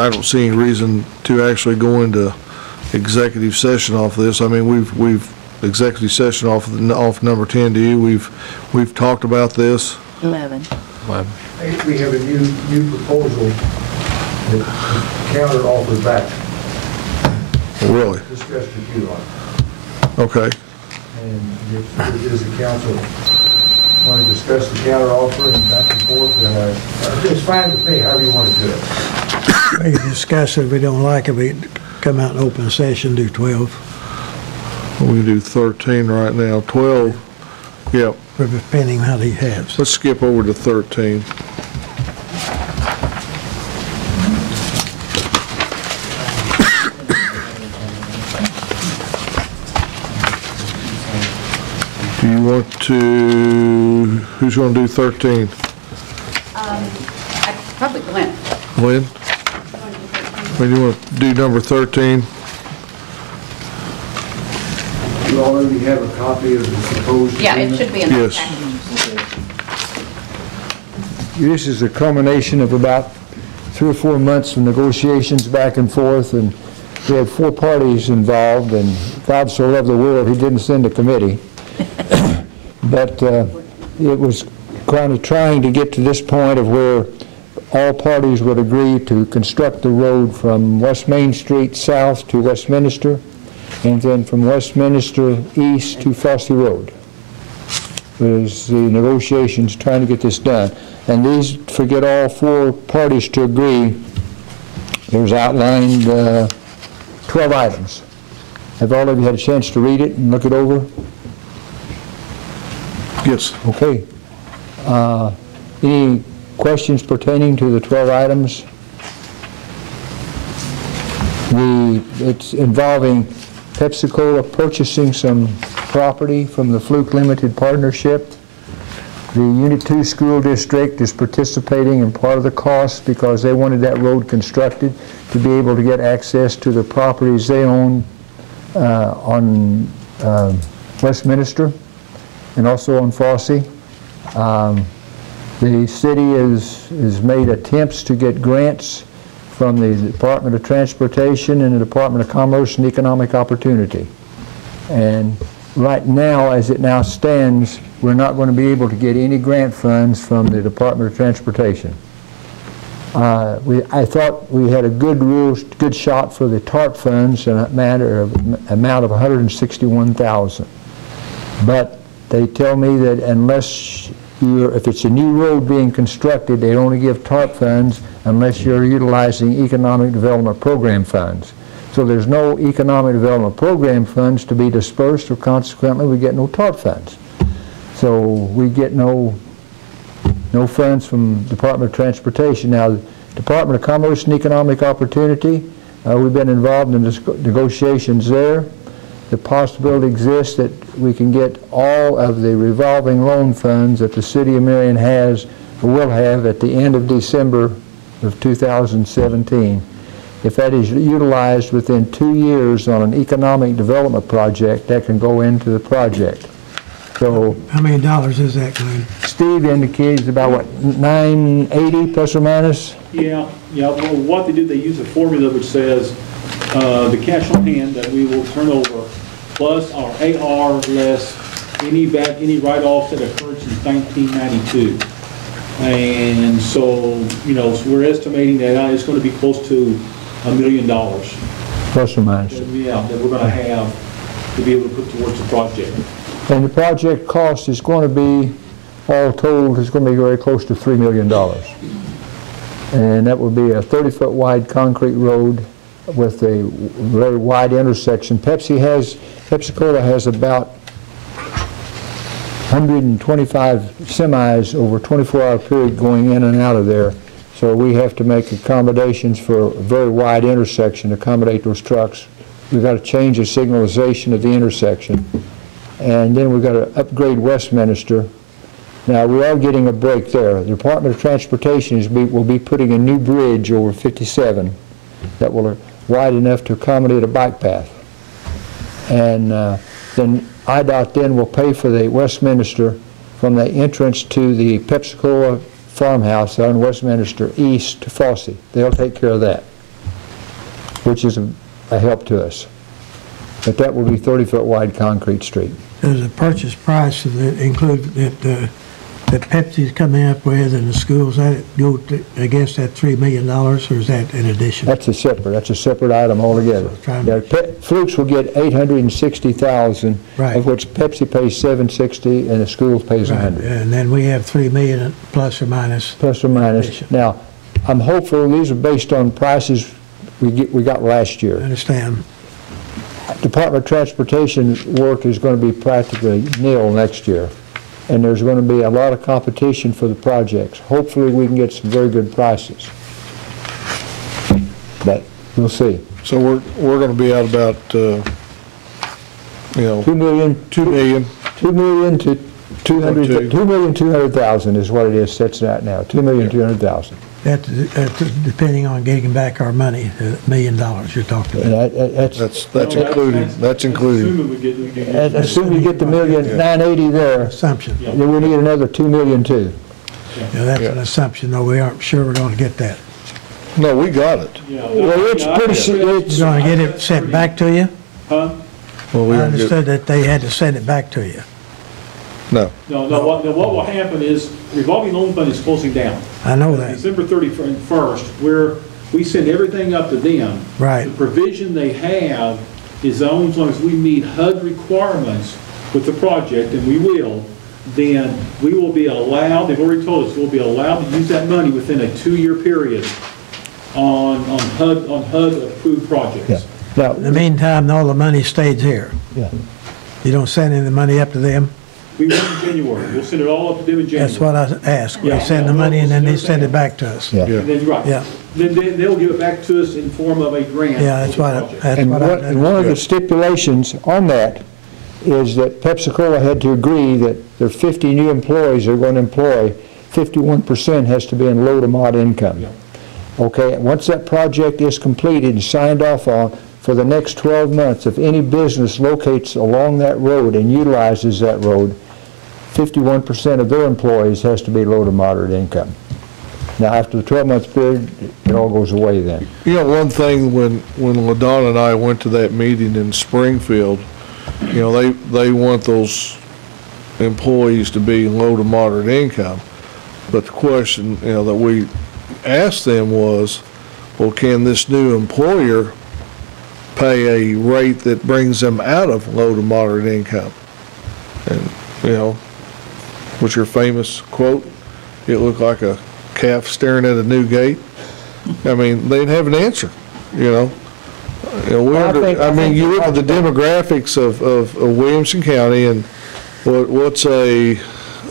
don't see any reason to actually go into executive session off this. I mean, we've executive session off number 10 to you. We've talked about this. 11. We have a new proposal that counter offered back. Really? Discussed with you on. Okay. And if does the council want to discuss the counter offer and back and forth, it's fine with me, however you want to do it. We can discuss it. If we don't like it, we come out in open session, do 12. We can do 13 right now. 12, yep. Depending how he has. Let's skip over to 13. Do you want to, who's going to do 13? Probably Glenn. Glenn? When do you want to do number 13? You already have a copy of the proposed Yeah, it agreement? should be in the Yes. package. This is a culmination of about 3 or 4 months of negotiations back and forth, and we had 4 parties involved, and God so loved the world, he didn't send a committee. But it was kind of trying to get to this point of where all parties would agree to construct the road from West Main Street south to Westminster, and then from Westminster east to Fosse Road. Was the negotiations trying to get this done. And these, forget all 4 parties to agree, there's outlined 12 items. Have all of you had a chance to read it and look it over? Yes. Okay. Any questions pertaining to the 12 items? It's involving Pepsi-Cola purchasing some property from the Fluke Limited Partnership. The Unit 2 School District is participating in part of the cost because they wanted that road constructed to be able to get access to the properties they own on Westminster and also on Fosse. The city has made attempts to get grants from the Department of Transportation and the Department of Commerce and Economic Opportunity. And right now, as it now stands, we're not going to be able to get any grant funds from the Department of Transportation. I thought we had a good shot for the TARP funds in a amount of $161,000. But they tell me that unless if it's a new road being constructed, they only give TARP funds unless you're utilizing Economic Development Program funds. So there's no Economic Development Program funds to be dispersed, or consequently we get no TARP funds. So we get no funds from Department of Transportation. Now, Department of Commerce and Economic Opportunity, we've been involved in negotiations there. The possibility exists that we can get all of the revolving loan funds that the City of Marion has, or will have, at the end of December of 2017. If that is utilized within 2 years on an economic development project, that can go into the project. So, how many dollars is that, Glenn? Steve indicates about what, $980 plus or minus? Yeah. Well, what they do, they use a formula which says the cash on hand that we will turn over plus our AR less any write-offs that occurred since 1992. And so, so we're estimating that it's going to be close to $1 million. Plus or minus. Yeah, that we're going to have to be able to put towards the project. And the project cost is going to be, all told, is going to be very close to $3 million. And that would be a 30-foot wide concrete road with a very wide intersection. Pepsi-Cola has about 125 semis over a 24-hour period going in and out of there. So we have to make accommodations for a very wide intersection to accommodate those trucks. We've got to change the signalization of the intersection. And then we've got to upgrade Westminster. Now, we are getting a break there. The Department of Transportation will be putting a new bridge over 57 that will wide enough to accommodate a bike path. And then IDOT then will pay for the Westminster from the entrance to the Pepsi-Cola farmhouse on Westminster east to Fosse. They'll take care of that, which is a help to us. but that will be 30-foot wide concrete street. Does the purchase price that include that Pepsi's coming up with and the schools, that go against that $3 million, or is that in addition? That's a separate item altogether. Yeah, Flukes will get $860,000, Right. of which Pepsi pays $760 and the schools pays $100. And then we have $3 million plus or minus. Plus or minus. addition. Now, I'm hopeful these are based on prices we got last year. I understand. Department of Transportation work is going to be practically nil next year, and there's going to be a lot of competition for the projects. Hopefully, we can get some very good prices, but we'll see. So we're going to be out about, $2 million to 200,000 is what it is, sets at now, 2,200,000. That's depending on getting back our money, the $1 million you're talking about. That's included. That's included. Assuming we get the $1,980,000 there, Assumption. then we need another $2 million too. Yeah, that's an assumption, though. We aren't sure we're going to get that. No, we got it. Well, it's pretty. You're going to get it sent back to you? Huh? Well, we I don't get- understood that they had to send it back to you. No. No, what will happen is revolving loan fund is closing down. I know that. December 31st, where we send everything up to them. Right. The provision they have is only as long as we meet HUD requirements with the project, and we will, then we will be allowed, they've already told us, we'll be allowed to use that money within a 2-year period on HUD-approved projects. Yeah. Now, In the meantime, all the money stays here. Yeah. You don't send any of the money up to them? We will in January. We'll send it all up to them in January. That's what I asked. Yeah. They send the money and then they send it back to us. Yeah. And then, right. Yeah. Then they'll give it back to us in form of a grant. Yeah, that's what And one of the stipulations on that is that Pepsi-Cola had to agree that their 50 new employees they're going to employ, 51% has to be in low to mod income. Yeah. Okay, once that project is completed and signed off on, for the next 12 months, if any business locates along that road and utilizes that road, 51% of their employees has to be low to moderate income. Now, after the 12-month period, it all goes away then. You know, one thing, when LaDonna and I went to that meeting in Springfield, they want those employees to be low to moderate income. But the question, that we asked them was, well, can this new employer pay a rate that brings them out of low to moderate income? And, what's your famous quote? It looked like a calf staring at a new gate. I mean, they'd have an answer, You look at the demographics of Williamson County, and what's a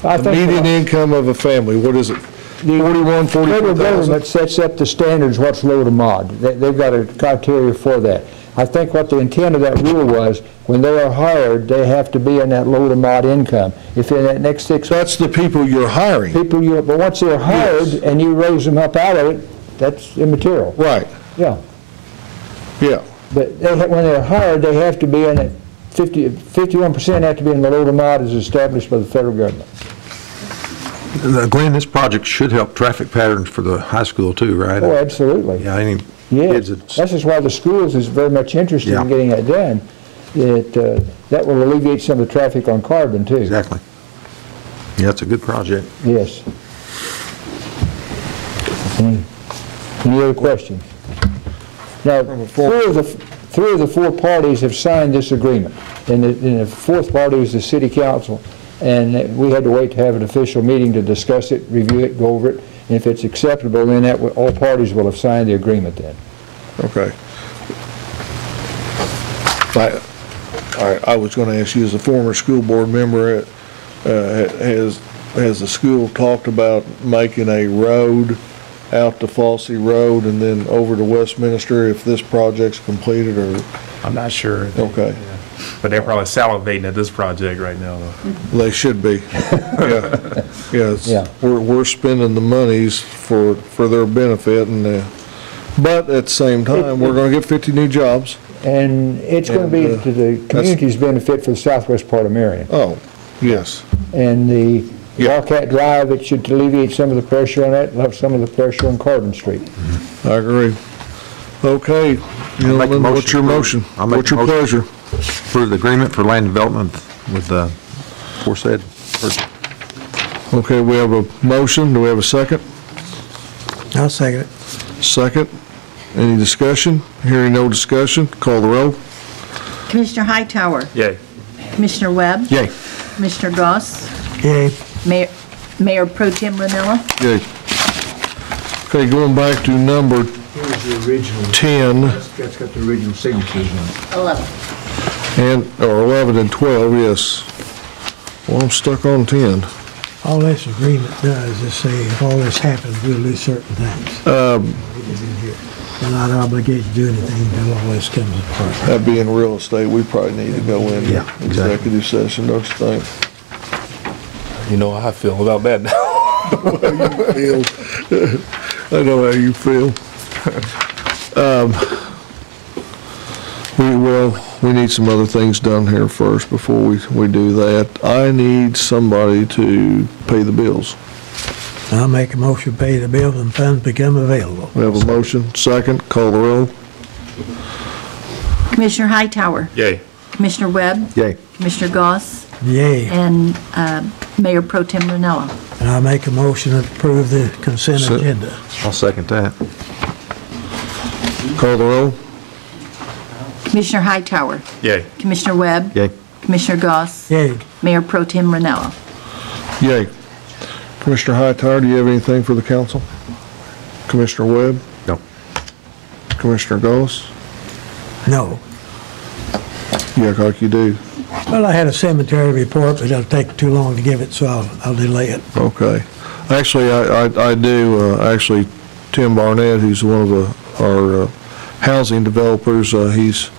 median income of a family? What is it? 41, 44,000? Federal government sets up the standards what's low to mod. They've got a criteria for that. I think what the intent of that rule was, when they are hired, they have to be in that low to mod income. If in that next 6 months. That's the people you're hiring. But once they're hired and you raise them up out of it, that's immaterial. Right. Yeah. Yeah. But when they're hired, they have to be in it, 51% have to be in the low to mod as established by the federal government. Glenn, this project should help traffic patterns for the high school too, right? Oh, absolutely. Yeah, any kids that's just why the schools is very much interested in getting that done. That will alleviate some of the traffic on Carbon too. Exactly. Yeah, it's a good project. Yes. Any other questions? Now, three of the 4 parties have signed this agreement, and the 4th party is the city council, and we had to wait to have an official meeting to discuss it, review it, go over it, and if it's acceptable, then all parties will have signed the agreement then. Okay. I was going to ask you, as a former school board member, has the school talked about making a road out to Falsey Road and then over to Westminster if this project's completed, or? I'm not sure. Okay. Yeah. But they're probably salivating at this project right now, though. They should be. Yeah. We're spending the monies for their benefit, but at the same time, we're going to get 50 new jobs. And it's going to be to the community's benefit for the southwest part of Marion. Oh, yes. And the Wildcat Drive, it should alleviate some of the pressure on that, some of the pressure on Carbon Street. I agree. Okay, gentlemen, what's your motion? What's your pleasure? For the agreement for land development with the aforesaid. Okay, we have a motion. Do we have a second? I'll second it. Second. Any discussion? Hearing no discussion, call the roll. Commissioner Hightower? Yay. Commissioner Webb? Yay. Commissioner Goss? Yay. Mayor Pro-tem Ranella? Yay. Okay, going back to number Here's the original. 10 That's got the original signatures on it. or 11 and 12, yes. Well, I'm stuck on 10. All this agreement does is say if all this happens, we'll do certain things. We're not obligated to do anything until all this comes apart. That being real estate, we probably need to go into Yeah, exactly. executive session, don't you think? You know how I feel about that now. I know how you feel. We need some other things done here first before we do that. I need somebody to pay the bills. I'll make a motion to pay the bills and funds become available. We have a motion, second, call the roll. Commissioner Hightower? Yay. Commissioner Webb? Yay. Commissioner Goss? Yay. And Mayor Pro-tem Ranella? And I'll make a motion to approve the consent agenda. I'll second that. Call the roll. Commissioner Hightower? Yay. Commissioner Webb? Yay. Commissioner Goss? Yay. Mayor Pro-tem Ranella? Yay. Commissioner Hightower, do you have anything for the council? Commissioner Webb? No. Commissioner Goss? No. You act like you do. Well, I had a cemetery report, but it'll take too long to give it, so I'll delay it. Okay. Actually, I do. Actually, Tim Barnett, who's one of our housing developers, he's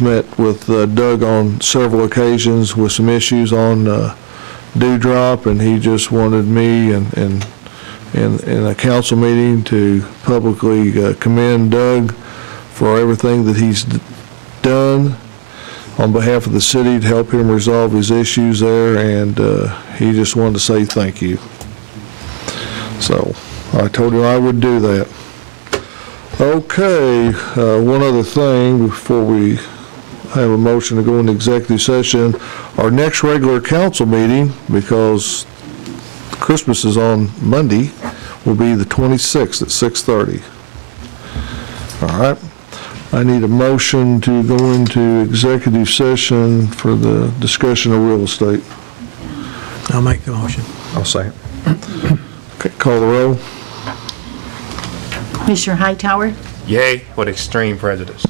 met with Doug on several occasions with some issues on Dewdrop, and he just wanted me and in a council meeting to publicly commend Doug for everything that he's done on behalf of the city to help him resolve his issues there, and he just wanted to say thank you. So I told him I would do that. Okay, one other thing before we have a motion to go into executive session. Our next regular council meeting, because Christmas is on Monday, will be the 26th at 6:30. All right. I need a motion to go into executive session for the discussion of real estate. I'll make the motion. I'll second. Okay, call the roll. Commissioner Hightower? Yay, with extreme prejudice.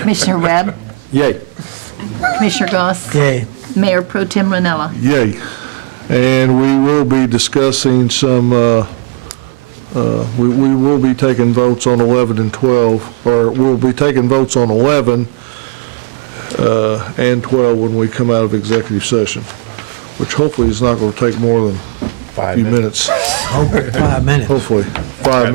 Commissioner Webb? Yay. Commissioner Goss? Yay. Mayor Pro-tem Ranella? Yay. And we will be discussing some, we will be taking votes on 11 and 12, or we'll be taking votes on 11 and 12 when we come out of executive session, which hopefully is not going to take more than a few minutes. Hopefully 5 minutes. Hopefully 5 minutes.